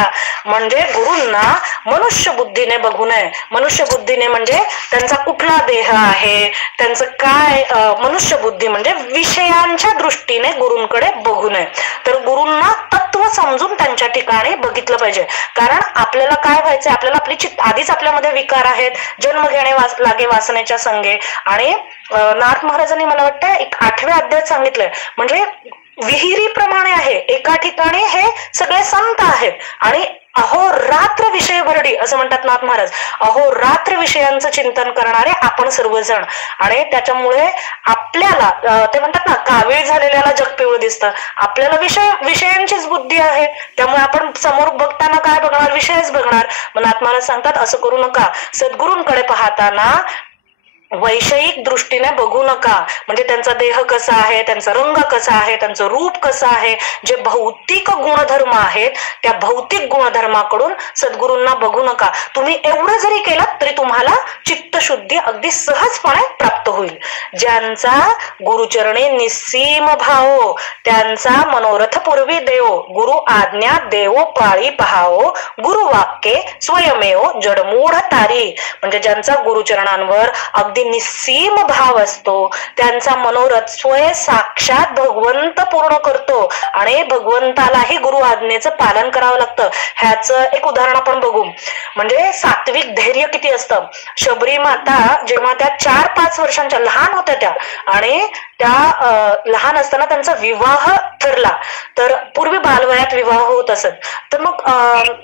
म्हणजे गुरूंना मनुष्य बुद्धीने बघू नये. मनुष्य बुद्धीने म्हणजे त्यांचा कुठला देह आहे, त्यांचं काय, मनुष्य बुद्धी म्हणजे विषयांच्या दृष्टीने गुरूंकडे बघू नये. तर गुरूंना तत्व समजून त्यांच्या ठिकाणी बघितलं पाहिजे. कारण आपल्याला काय व्हायचंय, आपल्याला आपली आधीच आपल्यामध्ये विकार आहेत, जन्म घेणे लागे वासनेच्या संगे. आणि नाथ महाराजांनी मला वाटतं एक 8व्या अध्यायात सांगितलंय, म्हणजे विहिरीप्रमाणे आहे. एका ठिकाणी हे सगळे संत आहेत आणि अहोरात्र विषय भरडी असं म्हणतात नाथ महाराज. अहोरात्र विषयांचं चिंतन करणारे आपण सर्वजण. आणि त्याच्यामुळे आपल्याला ते म्हणतात ना, कावीळ झालेल्याला जग पिवळं दिसतं. आपल्याला विषयांचीच बुद्धी आहे, त्यामुळे आपण समोर बघताना काय बघणार, विषयच बघणार. मग नाथ महाराज सांगतात असं करू नका. सद्गुरूंकडे पाहताना वैषयिक दृष्टीने बघू नका. म्हणजे त्यांचा देह कसा आहे, त्यांचा रंग कसा आहे, त्यांचं रूप कसं आहे, जे भौतिक गुणधर्म आहेत त्या भौतिक गुणधर्माकडून सद्गुरूंना बघू नका. तुम्ही एवढं जरी केलं तरी तुम्हाला चित्तशुद्धी अगदी सहजपणे प्राप्त होईल. ज्यांचा गुरुचरणी निस्सीम भाव, त्यांचा मनोरथ पूर्वी देव, गुरु आज्ञा देवो पाळी पहावो, गुरु वाक्ये स्वयमेव जडमूढ तारी. म्हणजे ज्यांचा गुरुचरणांवर अगदी निस्सीम भाव असतो, त्यांचा मनोरथ स्वय साक्षात भगवंत पूर्ण करतो आणि भगवंतालाही गुरु आज्ञेचं पालन करावं लागतं. ह्याचं एक उदाहरण आपण बघू. म्हणजे सात्विक धैर्य किती असतं. शबरी माता जेव्हा त्या 4-5 वर्षांच्या लहान होत्या त्या, आणि त्या लहान असताना त्यांचा विवाह ठरला. तर पूर्वी बालवयात विवाह होत असत. तर मग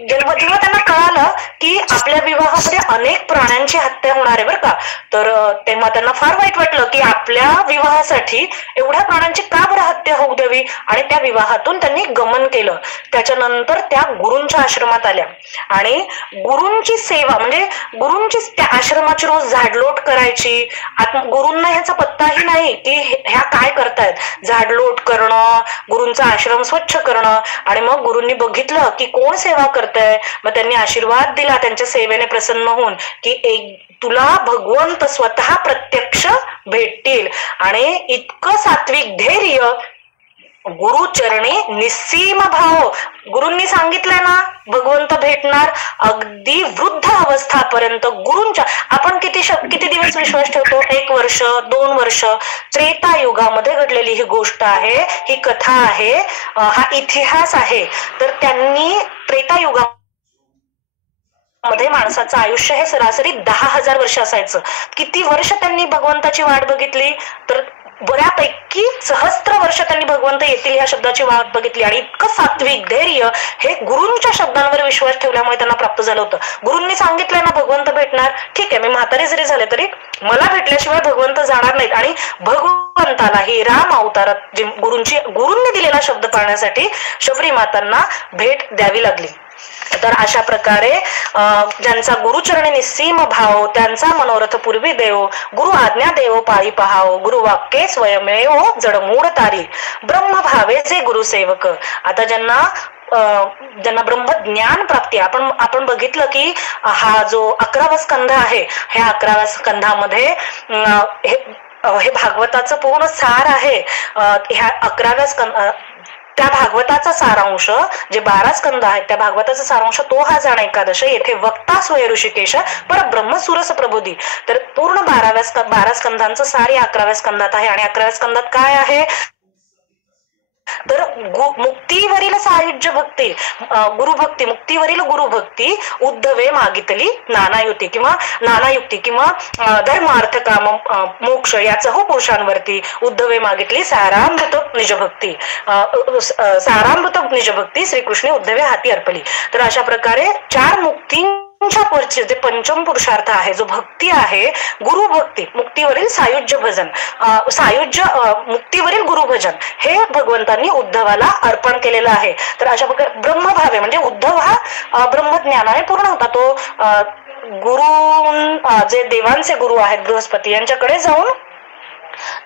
जेव्हा त्यांना कळालं की आपल्या विवाहामध्ये अनेक प्राण्यांची हत्या होणार आहे बरं का, तर तेव्हा त्यांना फार वाईट वाटलं की आपल्या विवाहासाठी एवढ्या प्राण्यांची का बरं हत्या होऊ द्यावी. आणि त्या विवाहातून त्यांनी गमन केलं. त्याच्यानंतर त्या गुरूंच्या आश्रमात आल्या आणि गुरूंची सेवा, म्हणजे गुरूंची त्या आश्रमाची रोज झाडलोट करायची. आता गुरूंना ह्याचा पत्ताही नाही की ह्या काय करतायत. झाडलोट करणं, गुरूंचा आश्रम स्वच्छ करणं. आणि मग गुरूंनी बघितलं की कोण सेवा करतंय, मग त्यांनी आशीर्वाद दिला त्यांच्या सेवेने प्रसन्न होऊन की तुला भगवंत स्वतः प्रत्यक्ष भेटतील. आणि इतकं सात्विक धैर्य, गुरुचरणी निस्सीम भाव. गुरूंनी सांगितलंय ना भगवंत भेटणार, अगदी वृद्ध अवस्थापर्यंत गुरूंच्या आपण किती दिवस विश्वास ठेवतो. 1 वर्ष 2 वर्ष. त्रेता युगामध्ये घडलेली ही गोष्ट आहे, ही कथा आहे, हा इतिहास आहे. तर त्यांनी त्रेता युगा मध्ये माणसाचं आयुष्य हे सरासरी 10,000 वर्ष असायचं. किती वर्ष त्यांनी भगवंताची वाट बघितली, तर बऱ्यापैकी सहस्त्र वर्ष त्यांनी भगवंत येतील ह्या शब्दाची वाट बघितली. आणि इतकं सात्विक धैर्य हे गुरूंच्या शब्दांवर विश्वास ठेवल्यामुळे त्यांना प्राप्त झालं होतं. गुरूंनी सांगितलंय ना भगवंत भेटणार, ठीक आहे, मी म्हातारे जरी झाले तरी मला भेटल्याशिवाय भगवंत जाणार नाहीत. आणि भगवंतालाही राम अवतारात गुरूंनी दिलेला शब्द पाळण्यासाठी शबरी मातांना भेट द्यावी लागली. तर अशा प्रकारे ज्यांचा गुरुचरणी निस्सीम भाव, त्यांचा मनोरथ पूर्वी देव, गुरु आज्ञा देव पाळी पहाव, गुरु वाक्ये स्वयमेव जडमूढ तारी, ब्रह्म भावे जे गुरुसेवक. आता ज्यांना ब्रह्मज्ञान प्राप्ती, आपण बघितलं की हा जो 11वा स्कंध आहे, ह्या 11व्या स्कंधामध्ये हे भागवताचं पूर्ण सार आहे. ह्या 11व्या त्या भागवताचा सारांश, जे 12 स्कंद आहेत त्या भागवताचा सारांश तो हा जाण एकादश. येथे वक्ता स्वय ऋषिकेश परब्रह्म सुरस प्रबोधी. तर पूर्ण 12 स्कंधांचं सार या 11व्या स्कंदात आहे. आणि 11व्या स्कंदात काय आहे, तर मुक्तीवरील साहित्य भक्ती, गुरुभक्ती, मुक्तीवरील गुरुभक्ती, उद्धवे मागितली नानायुक्ती किंवा धर्मार्थ काम मोक्ष याचं हो पुरुषांवरती उद्धवे मागितली सारामृत निजभक्ती. सारामृत निजभक्ती श्रीकृष्ण उद्धवे हाती अर्पली. तर अशा प्रकारे 4 मुक्तींची गुरूंच्या पुढचे जे पंचम पुरुषार्थ आहे, जो भक्ती आहे, गुरु भक्ती, मुक्तीवरील सायुज्य भजन, सायुज्य मुक्तीवरील गुरु भजन, हे भगवंतांनी उद्धवाला अर्पण केलेलं आहे. तर अशा प्रकारे ब्रह्मभावे म्हणजे उद्धव हा ब्रह्मज्ञानाने पूर्ण होता. तो गुरु जे देवांचे गुरु आहेत बृहस्पती यांच्याकडे जाऊन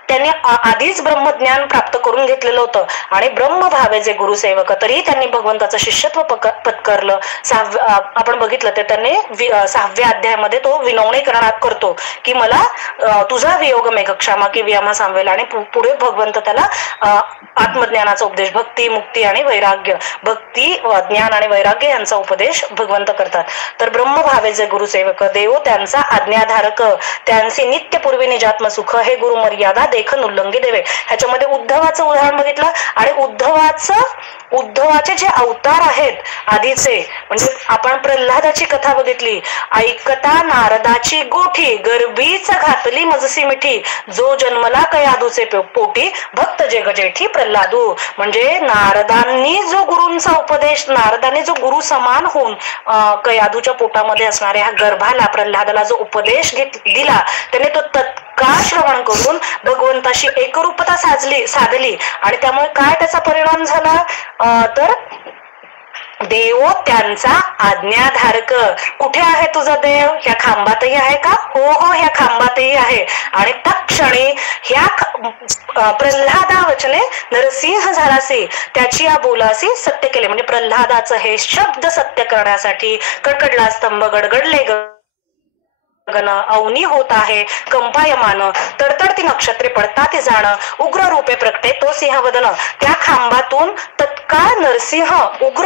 त्यांनी आधीच ब्रह्मज्ञान प्राप्त करून घेतलेलं होतं आणि ब्रह्मभावे जे गुरुसेवक, तरी त्यांनी भगवंताचं शिष्यत्व पत्करलं. आपण बघितलं ते त्यांनी 6व्या अध्यायामध्ये तो विनवणी करतो की मला तुझा वियोग मेघ क्षमा की व्यामा सांवेल, आणि पुढे भगवंत त्याला आत्मज्ञानाचा उपदेश, भक्ती, मुक्ती आणि वैराग्य, भक्ती, ज्ञान आणि वैराग्य यांचा उपदेश भगवंत करतात. तर ब्रह्मभावे जे गुरुसेवक, देव त्यांचा आज्ञाधारक, त्यांचे नित्य पूर्वी निजात्म सुख, हे गुरु मर्यादा देखन उल्लंघी देवे. ह्याच्यामध्ये उद्धवाचं उदाहरण बघितलं आणि उद्धवाचे जे अवतार आहेत आधीचे, म्हणजे आपण प्रल्हादाची कथा बघितली, ऐकता नारदाची गोठी, गर्भीच घातली मजसी मिठी, जो जन्मला कयादूचे पोटी, भक्त जे गजेठी प्रल्हादू. म्हणजे नारदांनी जो गुरूंचा उपदेश, नारदांनी जो गुरु समान होऊन कयादूच्या पोटामध्ये असणाऱ्या गर्भाला, प्रल्हादाला जो उपदेश दिला, त्याने तो तत्काळ श्रवण करून भगवंताशी एकरूपता साधली आणि त्यामुळे काय त्याचा परिणाम झाला, तर देव त्यांचा आज्ञाधारक. कुठे आहे तुझा देव? ह्या खांबातही आहे का? हो हो, ह्या खांबातही आहे. आणि तत्क्षणी ह्या प्रल्हादा वचने नरसिंह झालासी, त्याची या बोलासी सत्य केले. म्हणजे प्रल्हादाचं हे शब्द सत्य करण्यासाठी कडकडला स्तंभ, गडगडले गगन, अवनी होत आहे कंपायमान, तडतडती नक्षत्रे पडतात जाण, उग्र रूपे प्रकटे तो सिंह वदन. त्या खांबातून तत्काळ नरसिंह उग्र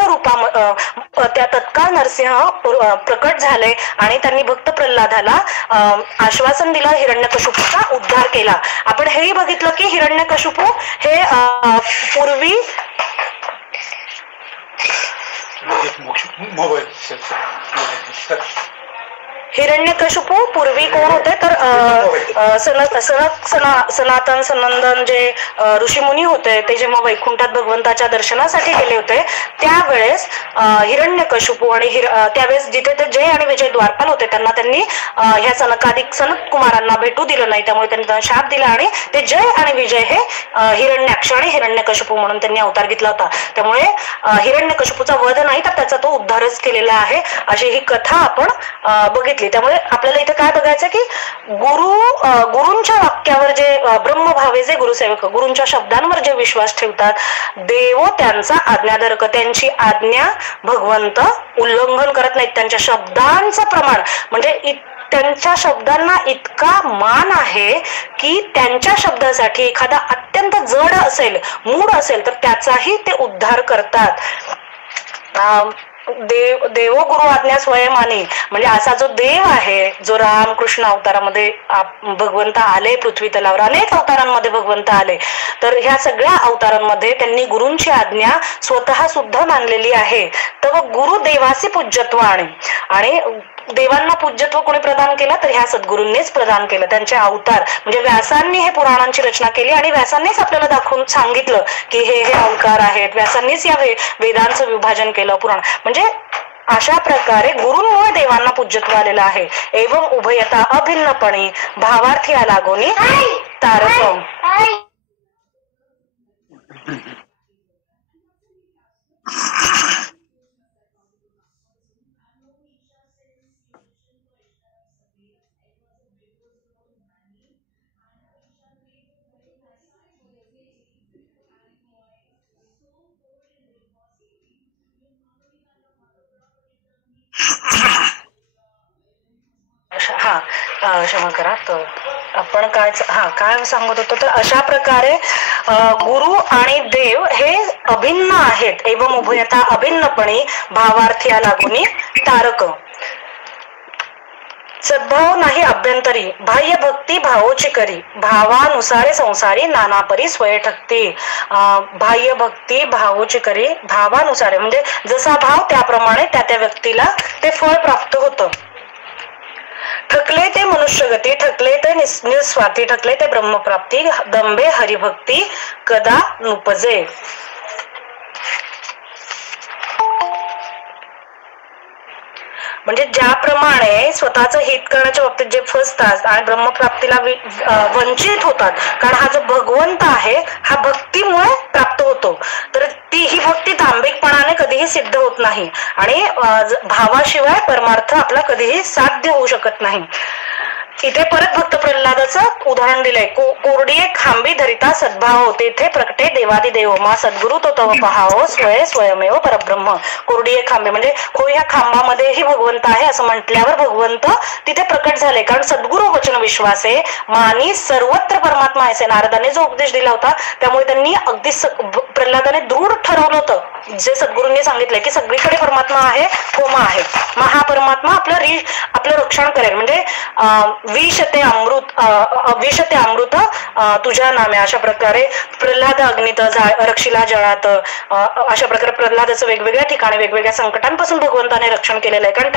तत्काळ नरसिंह प्रकट झाले आणि त्यांनी भक्त प्रल्हादाला आश्वासन दिलं, हिरण्यकशिपूचा उद्धार केला. आपण हेही बघितलं की हिरण्यकशिपू हे पूर्वी हिरण्यकशिपू पूर्वी कोण होते, तर सनातन सनंदन जे ऋषीमुनी होते, ते जेव्हा वैकुंठात भगवंताच्या दर्शनासाठी गेले होते, त्यावेळेस हिरण्यकशिपू आणि त्यावेळेस जिथे ते जय आणि विजय द्वारपाल होते, त्यांनी ह्या सनत कुमारांना भेटू दिलं नाही. त्यामुळे त्यांनी शाप दिला आणि ते जय आणि विजय हे हिरण्याक्ष आणि हिरण्यकशिपू म्हणून त्यांनी अवतार घेतला होता. त्यामुळे हिरण्यकशिपूचा वध नाही, तर त्याचा तो उद्धारच केलेला आहे, अशी ही कथा आपण बघितली. त्यामुळे आपल्याला इथे काय बघायचं की गुरूंच्या वाक्यावर जे ब्रह्मभावे जे गुरुसेवक गुरूंच्या शब्दांवर जे विश्वास ठेवतात, देव त्यांचा आज्ञाधारक, त्यांची आज्ञा भगवंत उल्लंघन करत नाहीत. त्यांच्या शब्दांचं प्रमाण म्हणजे त्यांच्या शब्दांना इतका मान आहे की त्यांच्या शब्दासाठी एखादा अत्यंत जड असेल, मूढ असेल, तर त्याचाही ते उद्धार करतात. देवो गुरु आज्ञा स्वयमानी, म्हणजे असा जो देव आहे, जो रामकृष्ण अवतारामध्ये भगवंत आले, पृथ्वी तलावर अनेक अवतारांमध्ये भगवंत आले, तर ह्या सगळ्या अवतारांमध्ये त्यांनी गुरूंची आज्ञा स्वतः सुद्धा मानलेली आहे. तर गुरु देवासी पूज्यत्व आणि देवांना पूज्यत्व कोणी प्रदान केलं, तर ह्या सद्गुरूंनीच प्रदान केलं. त्यांचे अवतार म्हणजे व्यासांनी हे पुराणांची रचना केली आणि व्यासांनीच आपल्याला दाखवून सांगितलं की हे अवतार आहेत. व्यासांनीच या वेदांचं विभाजन केलं पुराण. म्हणजे अशा प्रकारे गुरूंमुळे देवांना पूज्यत्व आलेलं आहे. एवं उभयता अभिन्नपणे भावार्थी लागोनी तारक. क्षमा करा, तर आपण काय सांगत होतो, तर अशा प्रकारे गुरु आणि देव हे अभिन्न आहेत. एवं उभयता अभिन्नपणे भावार्थी लागून तारक. सद्भाव नाही अभ्यंतरी, बाह्य भक्ती भावोची करी, भावानुसारे संसारी नानापरी स्वय ठकती. बाह्य भक्ती भावोची करी, भावानुसारे म्हणजे जसा भाव त्याप्रमाणे त्या व्यक्तीला ते फळ प्राप्त होतं. ठकले ते मनुष्यगती, ठकले ते निस्वार्थी, ठकले ते ब्रह्मप्राप्ती, दंबे हरिभक्ती कदा नुपजे. म्हणजे ज्याप्रमाणे स्वतःचं हित करण्याच्या बाबतीत जे फसतात आणि ब्रह्मप्राप्तीला वंचित होतात, कारण हा जो भगवंत आहे हा भक्तीमुळे प्राप्त होतो, तर ही भक्ती तांबिकपणाने कधीही सिद्ध होत नाही आणि भावाशिवाय परमार्थ आपला कधीही साध्य होऊ शकत नाही. इथे परत भक्त प्रल्हादाचं उदाहरण दिलंय. कोरडीये खांबी धरिता सद्भाव, तेथे प्रकटे देवादिदेव, मा सद्गुरु तो तव पहावो, स्वयमेव परब्रह्म. कोरडीये खांबे म्हणजे हो ह्या खांबामध्येही भगवंत आहे असं म्हटल्यावर भगवंत तिथे प्रकट झाले, कारण सद्गुरु वचन विश्वासे मानी सर्वत्र परमात्मा आहे. नारदाने जो उपदेश दिला होता त्यामुळे त्यांनी अगदी प्रल्हादाने दृढ ठरवलं होतं, जे सद्गुरूंनी सांगितलंय की सगळीकडे परमात्मा आहे, होमा आहे, मग हा परमात्मा आपलं रक्षण करेल. म्हणजे विष ते अमृत तुझ्या नामे, अशा प्रकारे प्रल्हाद अग्नीत रक्षिला जळात, अशा प्रकारे प्रल्हादाचं वेगवेगळ्या ठिकाणी वेगवेगळ्या संकटांपासून भगवंताने रक्षण केलेलं आहे. कारण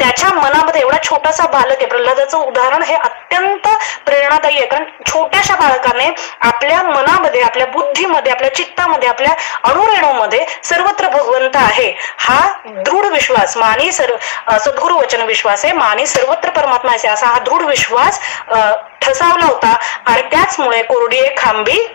त्याच्या मनामध्ये एवढा छोटासा बालक आहे. प्रल्हादाचं उदाहरण हे अत्यंत प्रेरणादायी आहे, कारण छोट्याशा बालकाने आपल्या मनामध्ये, आपल्या बुद्धीमध्ये, आपल्या चित्तामध्ये, आपल्या अणुरेणूमध्ये सर्वत्र भगवंत आहे हा दृढ विश्वास, मानी सद्गुरु वचन विश्वास आहे, मानी सर्वत्र परमात्मा आहे असा हा दृढ विश्वास ठसावला होता. आणि त्याचमुळे कोरडी खांबी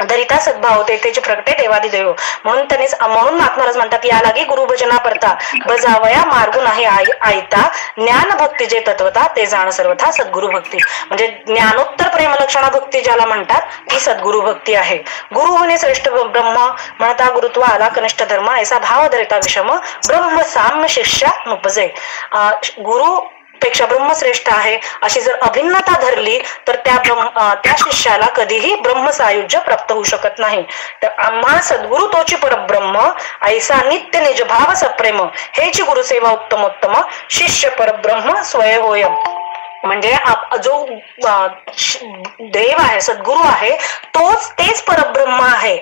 धरिता सद्भाव, तेथेचे प्रकटे देवादिदेव. म्हणून महात्माराज म्हणतात, या लागी गुरुभजना परता, बजावया मार्ग नाही आयता, ज्ञान भक्ती जे तत्वता, ते जाण सर्वथा सद्गुरु भक्ती. म्हणजे ज्ञानोत्तर प्रेमलक्षणा भक्ती ज्याला म्हणतात ती सद्गुरु भक्ती आहे. गुरु होणे श्रेष्ठ ब्रह्म, म्हणता गुरुत्व आला कनिष्ठ धर्म, ऐसा भाव धरिता विषम, ब्रह्म साम्य शिष्या नुपजे. गुरु पेक्षा ब्रह्मश्रेष्ठ आहे अशी जर अभिन्नता धरली तर त्या शिष्याला कधीही ब्रह्मसायुज्य प्राप्त होऊ शकत नाही. तर आम्हा सद्गुरु तोची परब्रह्म, ऐसा नित्य निज भाव सप्रेम, हेची गुरुसेवा उत्तमोत्तम, शिष्य परब्रह्म स्वय होय. म्हणजे जो देव आहे, सद्गुरु आहे, तेच परब्रह्म आहे,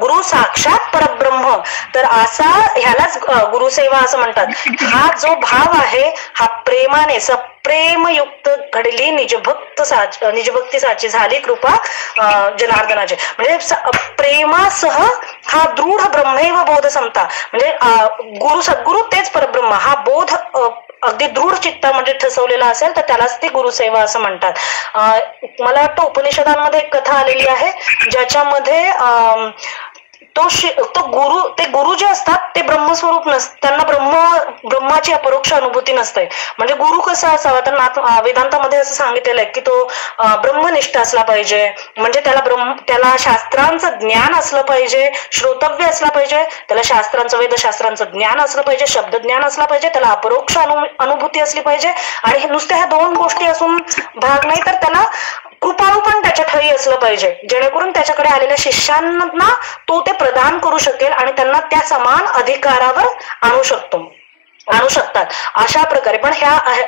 गुरु साक्षात परब्रह्म. तर असा ह्यालाच गुरुसेवा असं म्हणतात. हा जो भाव आहे हा प्रेमाने सप्रेमयुक्त घडली निजभक्ती साची झाली कृपा जनार्दनाचे. म्हणजे प्रेमासह हा दृढ ब्रह्मैव बोध समता, म्हणजे सद्गुरु तेच परब्रह्म हा बोध अगदी दृढ चित्ता म्हणजे ठसवलेला असेल तर त्यालाच ती गुरुसेवा असं म्हणतात. मला वाटतं उपनिषदांमध्ये एक कथा आलेली आहे ज्याच्यामध्ये ते गुरु जे असतात ते ब्रह्मस्वरूप त्यांना ब्रह्माची अपरोक्ष अनुभूती नसते. म्हणजे गुरु कसा असावा तर वेदांतामध्ये असं सांगितलेलं आहे की तो ब्रह्मनिष्ठ असला पाहिजे, म्हणजे त्याला शास्त्रांचं ज्ञान असलं पाहिजे, श्रोतव्य असला पाहिजे, त्याला शास्त्रांचं वेदशास्त्रांचं ज्ञान असलं पाहिजे, शब्द ज्ञान असला पाहिजे, त्याला अपरोक्ष अनुभूती असली पाहिजे. आणि नुसत्या ह्या दोन गोष्टी असून भाग नाही, तर त्याला कृपाळू पण त्याच्या ठाई असलं पाहिजे, जेणेकरून त्याच्याकडे आलेल्या शिष्यांना तो ते प्रदान करू शकेल आणि त्यांना त्या समान अधिकारावर आणू शकतात. अशा प्रकारे पण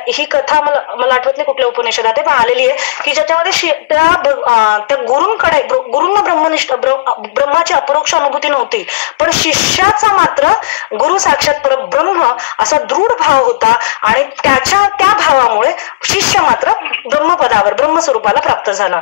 ही कथा मला आठवत नाही कुठल्या उपनिषदात आहे, पण आलेली आहे की ज्याच्यामध्ये त्या गुरूंना ब्रह्माची अपरोक्ष अनुभूती नव्हती, पण शिष्याचा मात्र गुरु साक्षात परब्रह्म असा दृढ भाव होता आणि त्या भावामुळे शिष्य मात्र ब्रह्मपदावर ब्रह्मस्वरूपाला प्राप्त झाला.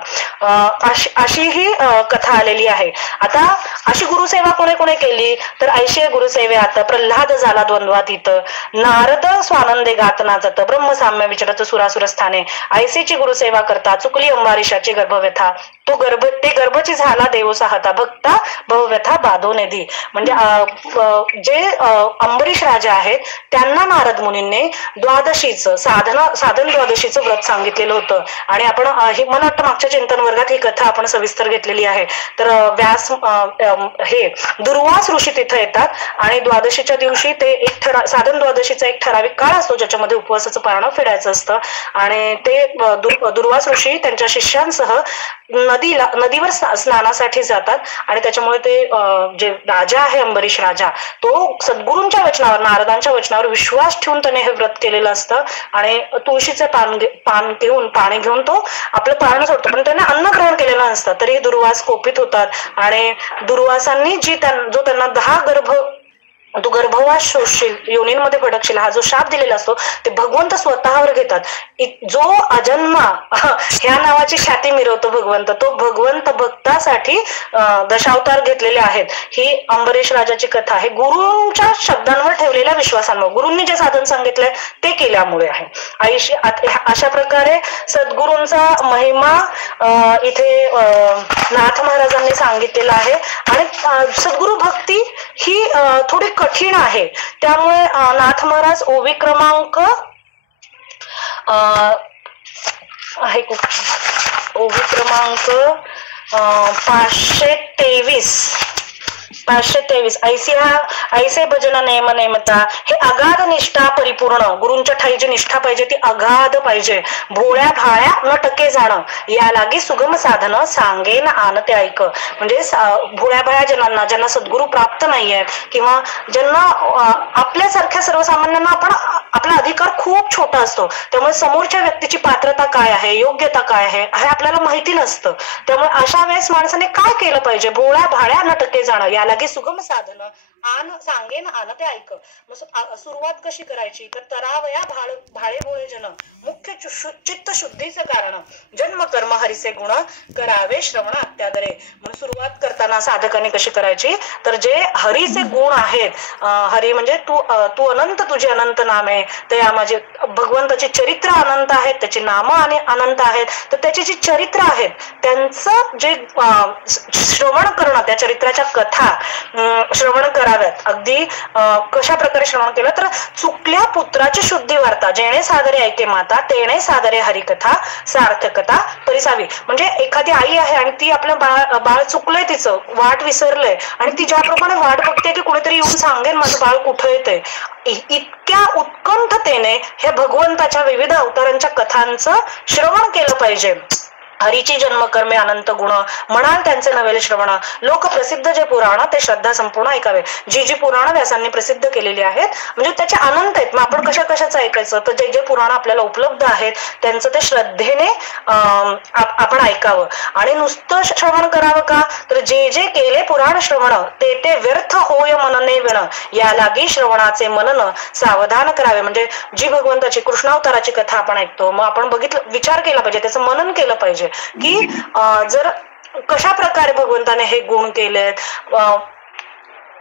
अशी ही कथा आलेली आहे. आता अशी गुरुसेवा कोणी कोणी केली तर ऐशी गुरुसेवेत प्रल्हाद झाला द्वंद्वातीत, नारद स्वानंदे गातना जात, ब्रह्मसाम्य विचरत सुरासुर स्थाने, ऐसेची गुरुसेवा करता चुकली अंबारीशाची गर्भव्यथा, ते गर्भची झाला देवसाहता, भक्ता भवव्यथा बाधो निधी. म्हणजे जे अंबरीश राजा आहेत त्यांना नारद मुनींनी द्वादशीचं साधन द्वादशीचं व्रत सांगितलेलं होतं. आणि आपण मला वाटतं मागच्या चिंतन वर्गात ही कथा आपण सविस्तर घेतलेली आहे. तर व्यास हे दुर्वास ऋषी तिथे येतात आणि द्वादशीच्या दिवशी ते साधन द्वादशीचा एक ठराविक काळ असतो ज्याच्यामध्ये उपवासाचं पारणं फेडायचं असतं. आणि ते दुर्वास ऋषी त्यांच्या शिष्यांसह नदीवर स्नानासाठी जातात. आणि त्याच्यामुळे ते जे राजा आहे अंबरीश राजा, तो सद्गुरूंच्या वचनावर, नारदांच्या वचनावर विश्वास ठेवून त्याने हे व्रत केलेलं असतं आणि तुळशीचे पाणी घेऊन तो आपलं पारण सोडतो. पण त्याने अन्न ग्रहण केलेलं नसतं. तरी दुर्वास कोपित होतात आणि दुर्वासांनी जो त्यांना 10 गर्भ तू गर्भवास शोषशील, योनींमध्ये भटकशील, हा जो शाप दिलेला असतो ते भगवंत स्वतःवर घेतात. जो अजन्मा ह्या नावाची ख्याती मिरवतो भगवंत, तो भगवंत भक्तासाठी दशावतार घेतलेले आहेत. ही अंबरीश राजाची कथा आहे. गुरुच्या शब्दांवर ठेवलेल्या विश्वासांमुळे, गुरूंनी जे साधन सांगितलंय ते केल्यामुळे आहे. आईशी अशा प्रकारे सद्गुरूंचा महिमा इथे नाथ महाराजांनी सांगितलेला आहे. आणि सद्गुरु भक्ती ही थोडी कठीण आहे. त्यामुळे नाथ महाराज ओवी क्रमांक आहे, ओवी क्रमांक 523 ऐसे भजन नेम नेमता, हे अगाध निष्ठा परिपूर्ण, गुरूंच्या ठाई जी निष्ठा पाहिजे ती अगाध पाहिजे. भोळ्या भाळ्या न टके जाणं, या लागी सुगम साधन सांगेन आन ते ऐक. म्हणजे भोळ्या भाळ्या जनांना, ज्यांना सद्गुरू प्राप्त नाहीये किंवा ज्यांना आपल्यासारख्या सर्वसामान्यांना आपला अधिकार खूप छोटा असतो, त्यामुळे समोरच्या व्यक्तीची पात्रता काय आहे, योग्यता काय आहे हे आपल्याला माहिती नसतं. त्यामुळे अशा वेळेस माणसाने काय केलं पाहिजे? भोळ्या भाळ्या न टके जाणं, या लागी सुगम साधन सांगेन आन ते ऐक. सुरुवात कशी करायची? तर तरावया भाळे भोळे जन, मुख्य चित्त शुद्धीचं कारण, जन्म कर्म हरीचे गुण करावे श्रवण अत्यादरे. म्हणून सुरुवात करताना साधकाने कशी करायची? तर जे हरीचे गुण आहेत, हरी म्हणजे तू अनंत, तुझे अनंत नामे, ते माझे भगवंताचे चरित्र अनंत आहेत, त्याची नामं आणि अनंत आहेत, तर त्याची जी चरित्र आहेत त्यांचं जे श्रवण करणं, त्या चरित्राच्या कथा श्रवण कराव्यात. अगदी कशा प्रकारे श्रवण केलं तर चुकल्या पुत्राची शुद्धी वार्ता, जेणे सादरे ऐके माता तेणे सादरे हरिकथा सार्थकता परिसावी. म्हणजे एखादी आई आहे आणि ती आपलं बाळ चुकलंय, तिचं वाट विसरलंय आणि ती ज्याप्रमाणे वाट बघते की कोणीतरी येऊन सांगेन माझं बाळ कुठं येतंय, इतक्या उत्कंठतेने हे भगवंताच्या विविध अवतारांच्या कथांचं श्रवण केलं पाहिजे. हरीची जन्मकर्मे अनंत गुण, म्हणाल त्यांचे नवेल श्रवण, लोक प्रसिद्ध जे पुराण ते श्रद्धा संपूर्ण ऐकावे. जी पुराण व्यासांनी प्रसिद्ध केलेली आहेत म्हणजे त्याचे अनंत आहेत. मग आपण कशाचं ऐकायचं? तर जे पुराण आपल्याला उपलब्ध आहेत त्यांचं ते श्रद्धेने आपण ऐकावं. आणि नुसतं श्रवण करावं का? तर जे केले पुराण श्रवण ते व्यर्थ होय मनने विण, या लागी श्रवणाचे मनन सावधान करावे. म्हणजे जी भगवंताची कृष्णावताराची कथा आपण ऐकतो, मग आपण विचार केला पाहिजे, त्याचं मनन केलं पाहिजे की जर कशा प्रकारे भगवंताने हे गुण केलेत.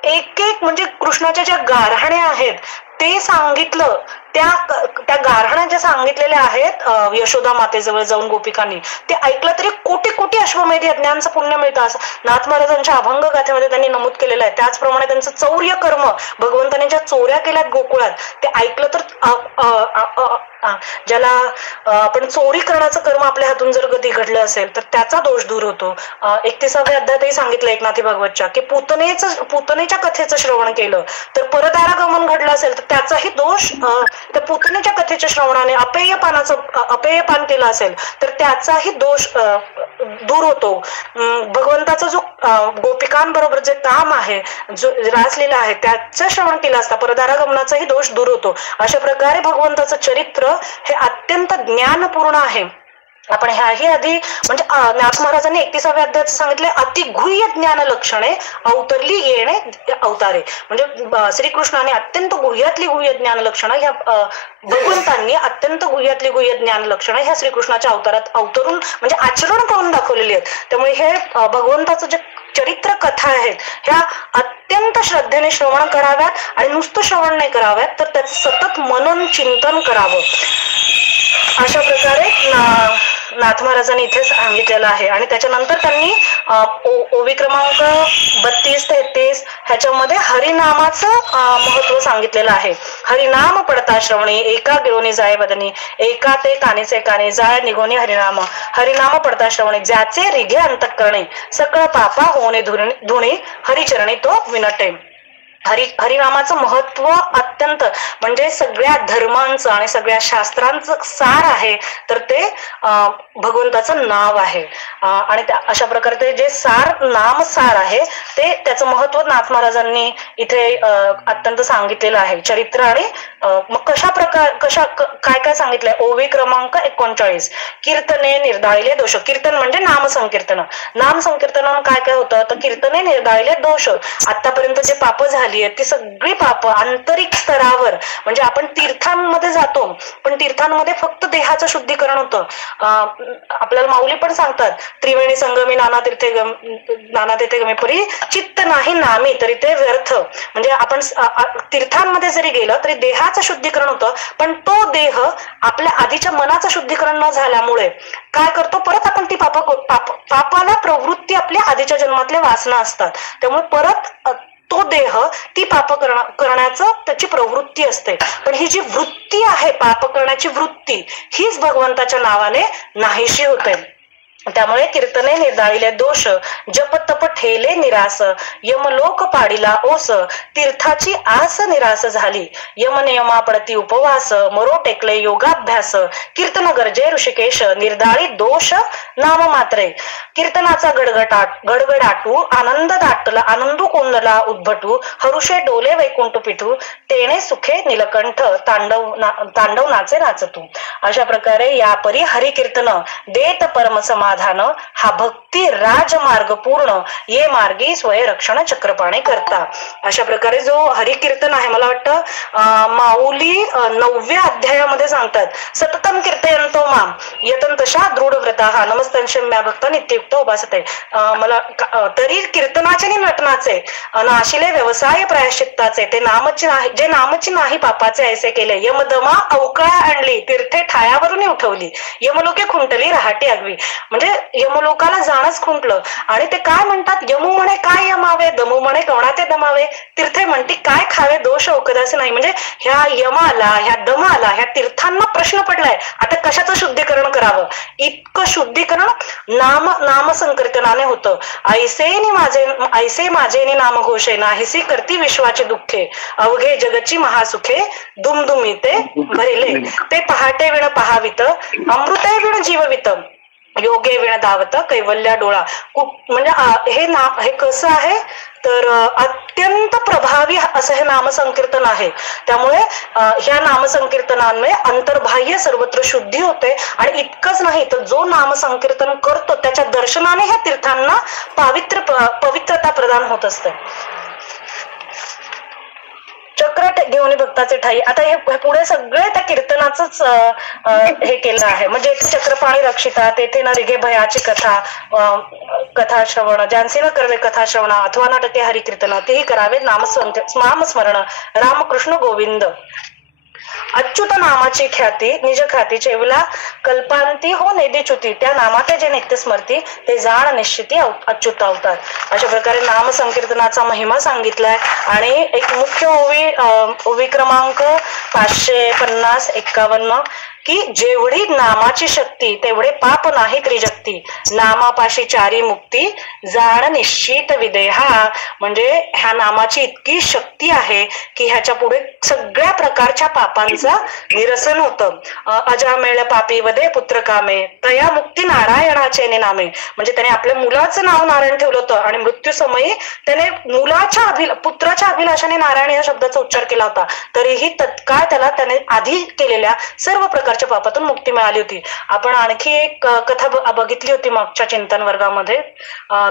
एक म्हणजे कृष्णाच्या ज्या गारहाण्या आहेत ते सांगितलं, त्या गारहाण्या ज्या सांगितलेल्या आहेत यशोदा मातेजवळ जाऊन गोपिकांनी, ते ऐकलं तरी कोटी कोटी अश्वमेध यज्ञांचं पुण्य मिळतं असं नाथ महाराजांच्या अभंग गाथेमध्ये त्यांनी नमूद केलेलं आहे. त्याचप्रमाणे त्यांचं चौर्य कर्म, भगवंताने ज्या चोऱ्या केल्यात गोकुळात, ते ऐकलं तर ज्याला आपण चोरी करण्याचं कर्म आपल्या हातून जर कधी घडलं असेल तर त्याचा दोष दूर होतो. 31व्या अध्यायातही सांगितलं एकनाथी भागवतच्या की पुतनेच्या कथेचं श्रवण केलं तर परदारागमन घडलं असेल तर त्याचाही दोष, त्या पुतनेच्या कथेच्या श्रवणाने अपेयपान केलं असेल तर त्याचाही दोष दूर होतो. भगवंताचा जो गोपिकांबरोबर जे काम आहे, जो रासलीला आहे, त्याचं श्रवण केलं असता परदारागमनाचाही दोष दूर होतो. अशा प्रकारे भगवंताचं चरित्र हे अत्यंत ज्ञानपूर्ण आहे. आपण ह्याही आधी म्हणजे नाथ महाराजांनी 31व्या अध्यायात सांगितले अतिगुह्य ज्ञान लक्षणे अवतरली येणे अवतारे. म्हणजे श्रीकृष्णाने अत्यंत गुह्यातली गुह्य ज्ञान लक्षणं ह्या भगवंतांनी अत्यंत गुह्यातली गुह्य ज्ञान लक्षणं ह्या श्रीकृष्णाच्या अवतारात अवतरून म्हणजे आचरण करून दाखवलेली आहेत. त्यामुळे हे भगवंताचं जे चरित्र कथा आहेत ह्या अत्यंत श्रद्धेने श्रवण कराव्यात आणि नुसतं श्रवण नाही कराव्यात तर त्याचं सतत मनन चिंतन करावं. अशा प्रकारे नाथ महाराजांनी इथे सांगितलेलं आहे. आणि त्याच्यानंतर त्यांनी ओवी क्रमांक 32-33 ह्याच्यामध्ये हरिनामाचं महत्व सांगितलेलं आहे. हरिनाम पडता श्रवणी एका गिळोनी जाय बदनी, एका ते कानीचे काने जाय निघोनी हरिनाम. हरिनाम पडता श्रवणी ज्याचे रिघे अंतःकरणे, सकळ पापा होणे धुणी हरिचरणी तो विनटे. हरिनामाचं महत्व अत्यंत म्हणजे सगळ्या धर्मांचं आणि सगळ्या शास्त्रांचं सार आहे तर ते भगवंताचं नाव आहे. आणि अशा प्रकारे जे नाम सार आहे ते त्याचं महत्व नाथ महाराजांनी इथे अत्यंत सांगितलेलं आहे. चरित्र आणि मग काय सांगितलंय ओवी क्रमांक 39 कीर्तने निर्दाळिले दोष. कीर्तन म्हणजे नाम संकीर्तन काय होतं तर कीर्तने निर्दाळिले दोष. आतापर्यंत जे पाप झाले झाली आहे ती सगळी पाप आंतरिक स्तरावर, म्हणजे आपण तीर्थांमध्ये जातो पण तीर्थांमध्ये फक्त देहाचं शुद्धीकरण होतं. आपल्याला माऊली पण सांगतात, त्रिवेणी संगमी नाना तीर्थे गमी परी चित्त नाही नामी तरी ते व्यर्थ. म्हणजे आपण तीर्थांमध्ये जरी गेलं तरी देहाचं शुद्धीकरण होतं, पण तो देह आपल्या आधीच्या मनाचं शुद्धीकरण न झाल्यामुळे काय करतो, परत आपण ती पापाला प्रवृत्ती आपल्या आधीच्या जन्मातल्या वासना असतात, त्यामुळे परत तो देह ती पाप करण्याचं त्याची प्रवृत्ती असते. पण ही जी वृत्ती आहे पाप करण्याची वृत्ती, हीच भगवंताच्या नावाने नाहीशी होते. त्यामुळे कीर्तने निर्दाळिले दोष, जप तप ठेले निरास, यमलोक पाडिला ओस, तीर्थाची आस निरास झाली, यम नियमा पडती उपवास, मरो टेकले योगाभ्यास, कीर्तन गरजे ऋषिकेश, निर्दाळी दोष नाम मात्रे. कीर्तनाचा गडगडाटू आनंद दाटला, आनंदू कोंडला उद्भटू, हरुषे डोले वैकुंठ पिठू, तेणे सुखे निलकंठ, तांडव नाचे नाचतू. अशा प्रकारे या परी हरिकीर्तन देत परम समाधान, हा भक्ती राजमार्ग पूर्ण, ये मार्गी स्वय रक्षण चक्रपाणे करता. अशा प्रकारे जो हरिकीर्तन आहे, मला वाटतं माऊली 9व्या अध्यायामध्ये सांगतात, सततम कीर्तयंतो माम यतंतशा दृढ व्रताः नमस्तंशम्या भक्त नित्युक्त उपासते. मला तरी कीर्तनाचे आणि नटनाचे नाशिले व्यवसाय प्रायश्चित्ताचे, ते नामची नाही जे नामची नाही पापाचे ऐसे केले, यमदमा अवकाळा आणली तीर्थे ठायावरून उठवली, यमलोके खुंटली रहाटी आगवी. म्हणजे यमलोकाला जाणंच खुंटलं. आणि ते काय म्हणतात, यमू म्हणे काय यमावे, दमू म्हणे कवणाचे दमावे, तीर्थे म्हणती काय खावे दोष औकदासे नाही. म्हणजे ह्या यमाला, ह्या दमाला, ह्या तीर्थांना प्रश्न पडलाय, आता कशाचं शुद्धीकरण करावं. इतकं शुद्धीकरण नाम संकीर्तनाने होतं. ऐसे माझे नाम घोषे, नाहीसी करती विश्वाचे दुःखे, अवघे जगची महासुखे, दुमदुमीते भरिले, ते पहाटे विण पहावित, अमृते विण जीववित, योगे विण धावत कैवल्या डोळा. म्हणजे हे कसं आहे तर अत्यंत प्रभावी असं हे नामसंकीर्तन आहे. त्यामुळे ह्या नामसंकीर्तनांमुळे अंतर्बाह्य सर्वत्र शुद्धी होते. आणि इतकंच नाही तर जो नामसंकीर्तन करतो त्याच्या दर्शनाने ह्या तीर्थांना पवित्रता प्रदान होत असते. चक्र घेऊन भक्ताचे ठाई. आता हे पुढे सगळे त्या कीर्तनाचंच हे केलं आहे. म्हणजे चक्रपाणी रक्षिता, तेथे न रिघे भयाची कथा श्रवण, ज्यांचे न करवे कथा श्रवण अथवा नाटके हरिकीर्तन, तेही करावे नामस्मरण, रामकृष्ण गोविंद. अच्युत नामाची ख्याती निज ख्याती चेवला कल्पांती हो नेदीच्युती, त्या नामाते जे नित्य स्मरती ते जाण निश्चिती अच्युत अवतार. अशा प्रकारे नाम संकीर्तनाचा महिमा सांगितलाय. आणि एक मुख्य ओवी क्रमांक 550-51 की जेवढी नामाची शक्ती तेवढे पाप नाही त्रिजक्ती, नामापाशी चारी मुक्ती जाण निश्चित विदेहा. म्हणजे ह्या नामाची इतकी शक्ती आहे की ह्याच्या पुढे सगळ्या प्रकारच्या पापांचा निरसन होतं. अजामेळ पापी वदे पुत्र कामे, तया मुक्ती नारायणाचे नामे. म्हणजे त्याने आपल्या मुलाचं नाव नारायण ठेवलं होतं आणि मृत्यू समयी त्याने पुत्राच्या अभिलाषाने नारायण या शब्दाचा उच्चार केला होता. तरीही तत्काळ त्याने आधी केलेल्या सर्व प्रकारच्या पापातून मुक्ती मिळाली होती. आपण आणखी एक कथा बघितली होती मागच्या चिंतन वर्गामध्ये,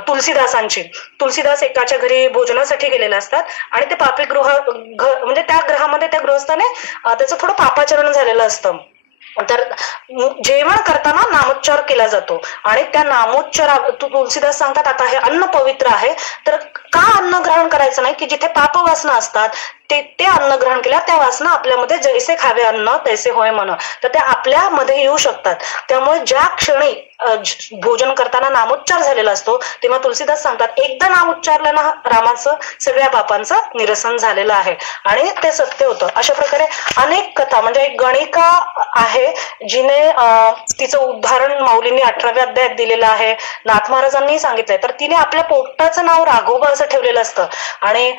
तुलसीदासांची. तुलसीदास एकाच्या घरी भोजनासाठी गेलेले असतात आणि ते पापी म्हणजे त्या ग्रहामध्ये त्या गृहस्थाने त्याचं थोडं पापाचरण झालेलं असतं. तर जेवण करताना नामोच्चार केला जातो आणि त्या नामोच्चार तुलसीदास सांगतात, आता हे अन्न पवित्र आहे तर का अन्न ग्रहण करायचं नाही की जिथे पाप वासना असतात ते अन्न ग्रहण केल्या त्या वासना आपल्यामध्ये जैसे खावे अन्न तैसे होय म्हण, तर त्या आपल्यामध्ये येऊ शकतात. त्यामुळे ज्या क्षणी भोजन करताना नामोच्चार झालेला असतो तेव्हा तुलसीदास सांगतात एकदा नाम उच्चारल्यानं रामाचं सगळ्या पापांचं निरसन झालेलं आहे आणि ते सत्य होतं. अशा प्रकारे अनेक कथा, म्हणजे एक गणिका आहे जिने तिचं उदाहरण माऊलींनी 18व्या अध्यायात दिलेलं आहे, नाथ महाराजांनी सांगितलंय. तर तिने आपल्या पोपटाचं नाव राघोबा असं ठेवलेलं असतं आणि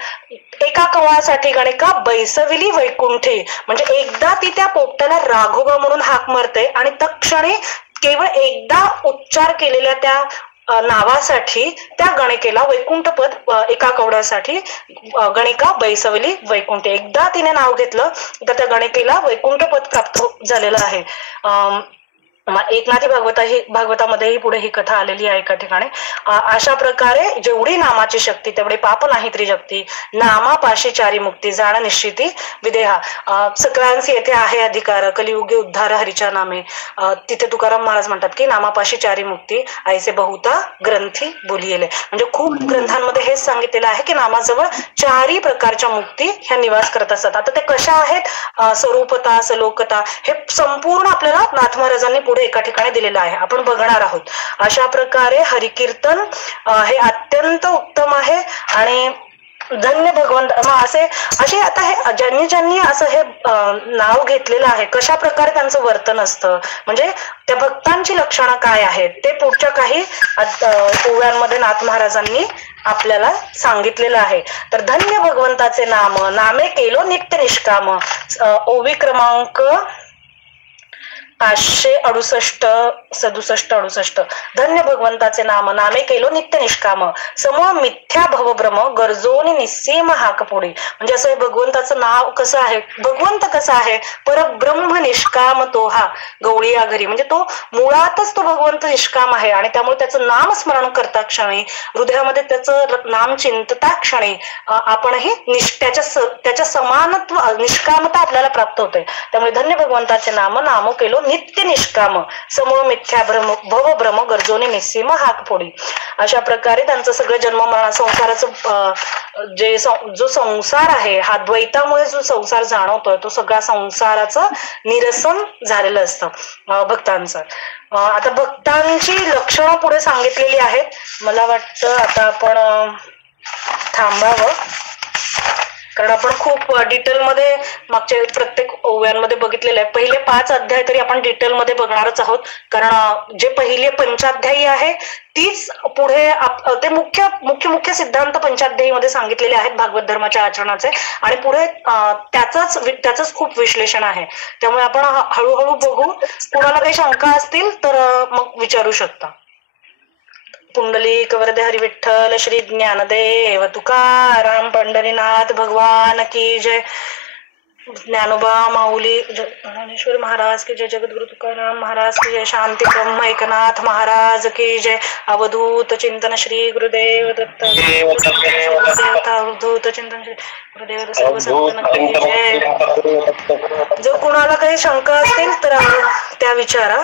एका कवळासाठी गणिका बैसविली वैकुंठी. म्हणजे एकदा ती त्या पोपटाला राघोबा म्हणून हाक मारते आणि तत्क्षणी केवळ एकदा उच्चार केलेल्या त्या नावासाठी त्या गणिकेला वैकुंठपद, एका कवड्यासाठी गणिका बैसवली वैकुंठी. एकदा तिने नाव घेतलं तर त्या गणिकेला वैकुंठपद प्राप्त झालेलं आहे. एकनाथी भागवतामध्येही पुढे ही कथा आलेली आहे एका ठिकाणी. अशा प्रकारे जेवढी नामाची शक्ती तेवढे पाप नाही त्रिजक्ती, नामापाशी चारी मुक्ती जाण निश्चिती विदेहा. सगळ्यांचे येथे आहे अधिकार, कलियुगे उद्धार हरीच्या नामे. तिथे तुकाराम महाराज म्हणतात की नामापाशी चारी मुक्ती ऐसे बहुता ग्रंथी बोलिले. म्हणजे खूप ग्रंथांमध्ये हेच सांगितलेलं आहे की नामाजवळ चारी प्रकारच्या मुक्ती ह्या निवास करत असतात. आता ते कशा आहेत, स्वरूपता, सलोकता, हे संपूर्ण आपल्याला नाथ महाराजांनी पुढे एका ठिकाणी दिलेलं आहे, आपण बघणार आहोत. अशा प्रकारे हरिकीर्तन हे अत्यंत उत्तम आहे. आणि धन्य भगवंत असे आता हे ज्यांनी असं हे नाव घेतलेलं आहे, कशा प्रकारे त्यांचं वर्तन असतं, म्हणजे त्या भक्तांची लक्षणं काय आहेत, ते पुढच्या काही ओव्यांमध्ये नाथ महाराजांनी आपल्याला सांगितलेलं आहे. तर धन्य भगवंताचे नाम, नामे केलो नित्य निष्काम. ओवी क्रमांक 568-67-68. धन्य भगवंताचे नाम, नामे केलो नित्य निष्काम. समूह मिथ्या भवभ्रम, गरजोनी निस्सीम हाकपुडी. म्हणजे असं भगवंताचं नाव कसं आहे, भगवंत कसा आहे, परब्रह्म निष्काम तो हा गवळीया घरी. म्हणजे तो मुळातच तो भगवंत निष्काम आहे आणि त्यामुळे त्याचं नाम स्मरण करता क्षणी, हृदयामध्ये त्याचं नाम चिंतता क्षणी आपणही त्याच्या समानत्व निष्कामता आपल्याला प्राप्त होते. त्यामुळे धन्य भगवंताचे नाम, नामो केलो नित्य निष्काम. समूळ मिथ्या भव भ्रम, गरजोनी निस्सीम हाक फोडी. अशा प्रकारे त्यांचं सगळं जन्म मरण संसाराचं जो संसार आहे, हा द्वैतामुळे जो संसार जाणवतोय, तो सगळा संसाराचं निरसन झालेलं असतं भक्तांचं. आता भक्तांची लक्षणं पुढे सांगितलेली आहेत. मला वाटतं आता आपण थांबावं, कारण आपण खूप डिटेलमध्ये मागच्या प्रत्येक ओव्यांमध्ये बघितलेलं आहे. पहिले 5 अध्याय तरी आपण डिटेलमध्ये बघणारच आहोत, कारण जे पहिले पंचाध्यायी आहे तीच पुढे ते मुख्य सिद्धांत पंचाध्यायीमध्ये सांगितलेले आहेत भागवत धर्माच्या आचरणाचे, आणि पुढे त्याचंच खूप विश्लेषण आहे. त्यामुळे आपण हळूहळू बघू. कुणाला काही शंका असतील तर मग विचारू शकता. पुंडलिक वरदे हरी विठ्ठल श्री ज्ञानदेव तुकाराम पंढरीनाथ भगवान की जय. ज्ञानोबा माऊली ज्ञानेश्वर महाराज की जय. जगद्गुरु तुकाराम महाराज की जय. शांती ब्रह्म एकनाथ महाराज की जय. अवधूत चिंतन श्री गुरुदेव दत्त अवधूत चिंतन श्री गुरुदेव सर्व संतन की जय. जर कुणाला काही शंका असतील तर त्या विचारा,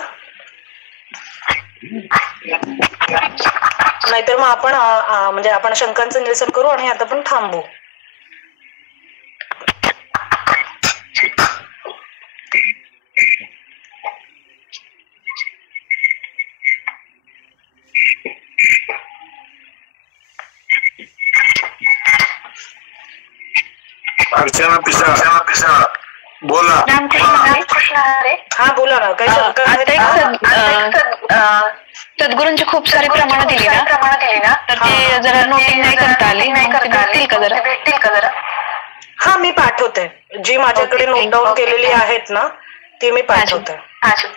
नाहीतर मग आपण शंकांचं निरसन करू आणि आता पण थांबू. अर्चना पिसा बोला. हा बोला ना. काही सद्गुरूंची खूप सारी प्रमाणं दिली ना, तर ते जरा नोटिंग नाही करता आली, भेटतील का जरा? हा मी पाठवते, जी माझ्याकडे नोट डाऊन केलेली आहेत ना ती मी पाठवते. थँक्यू.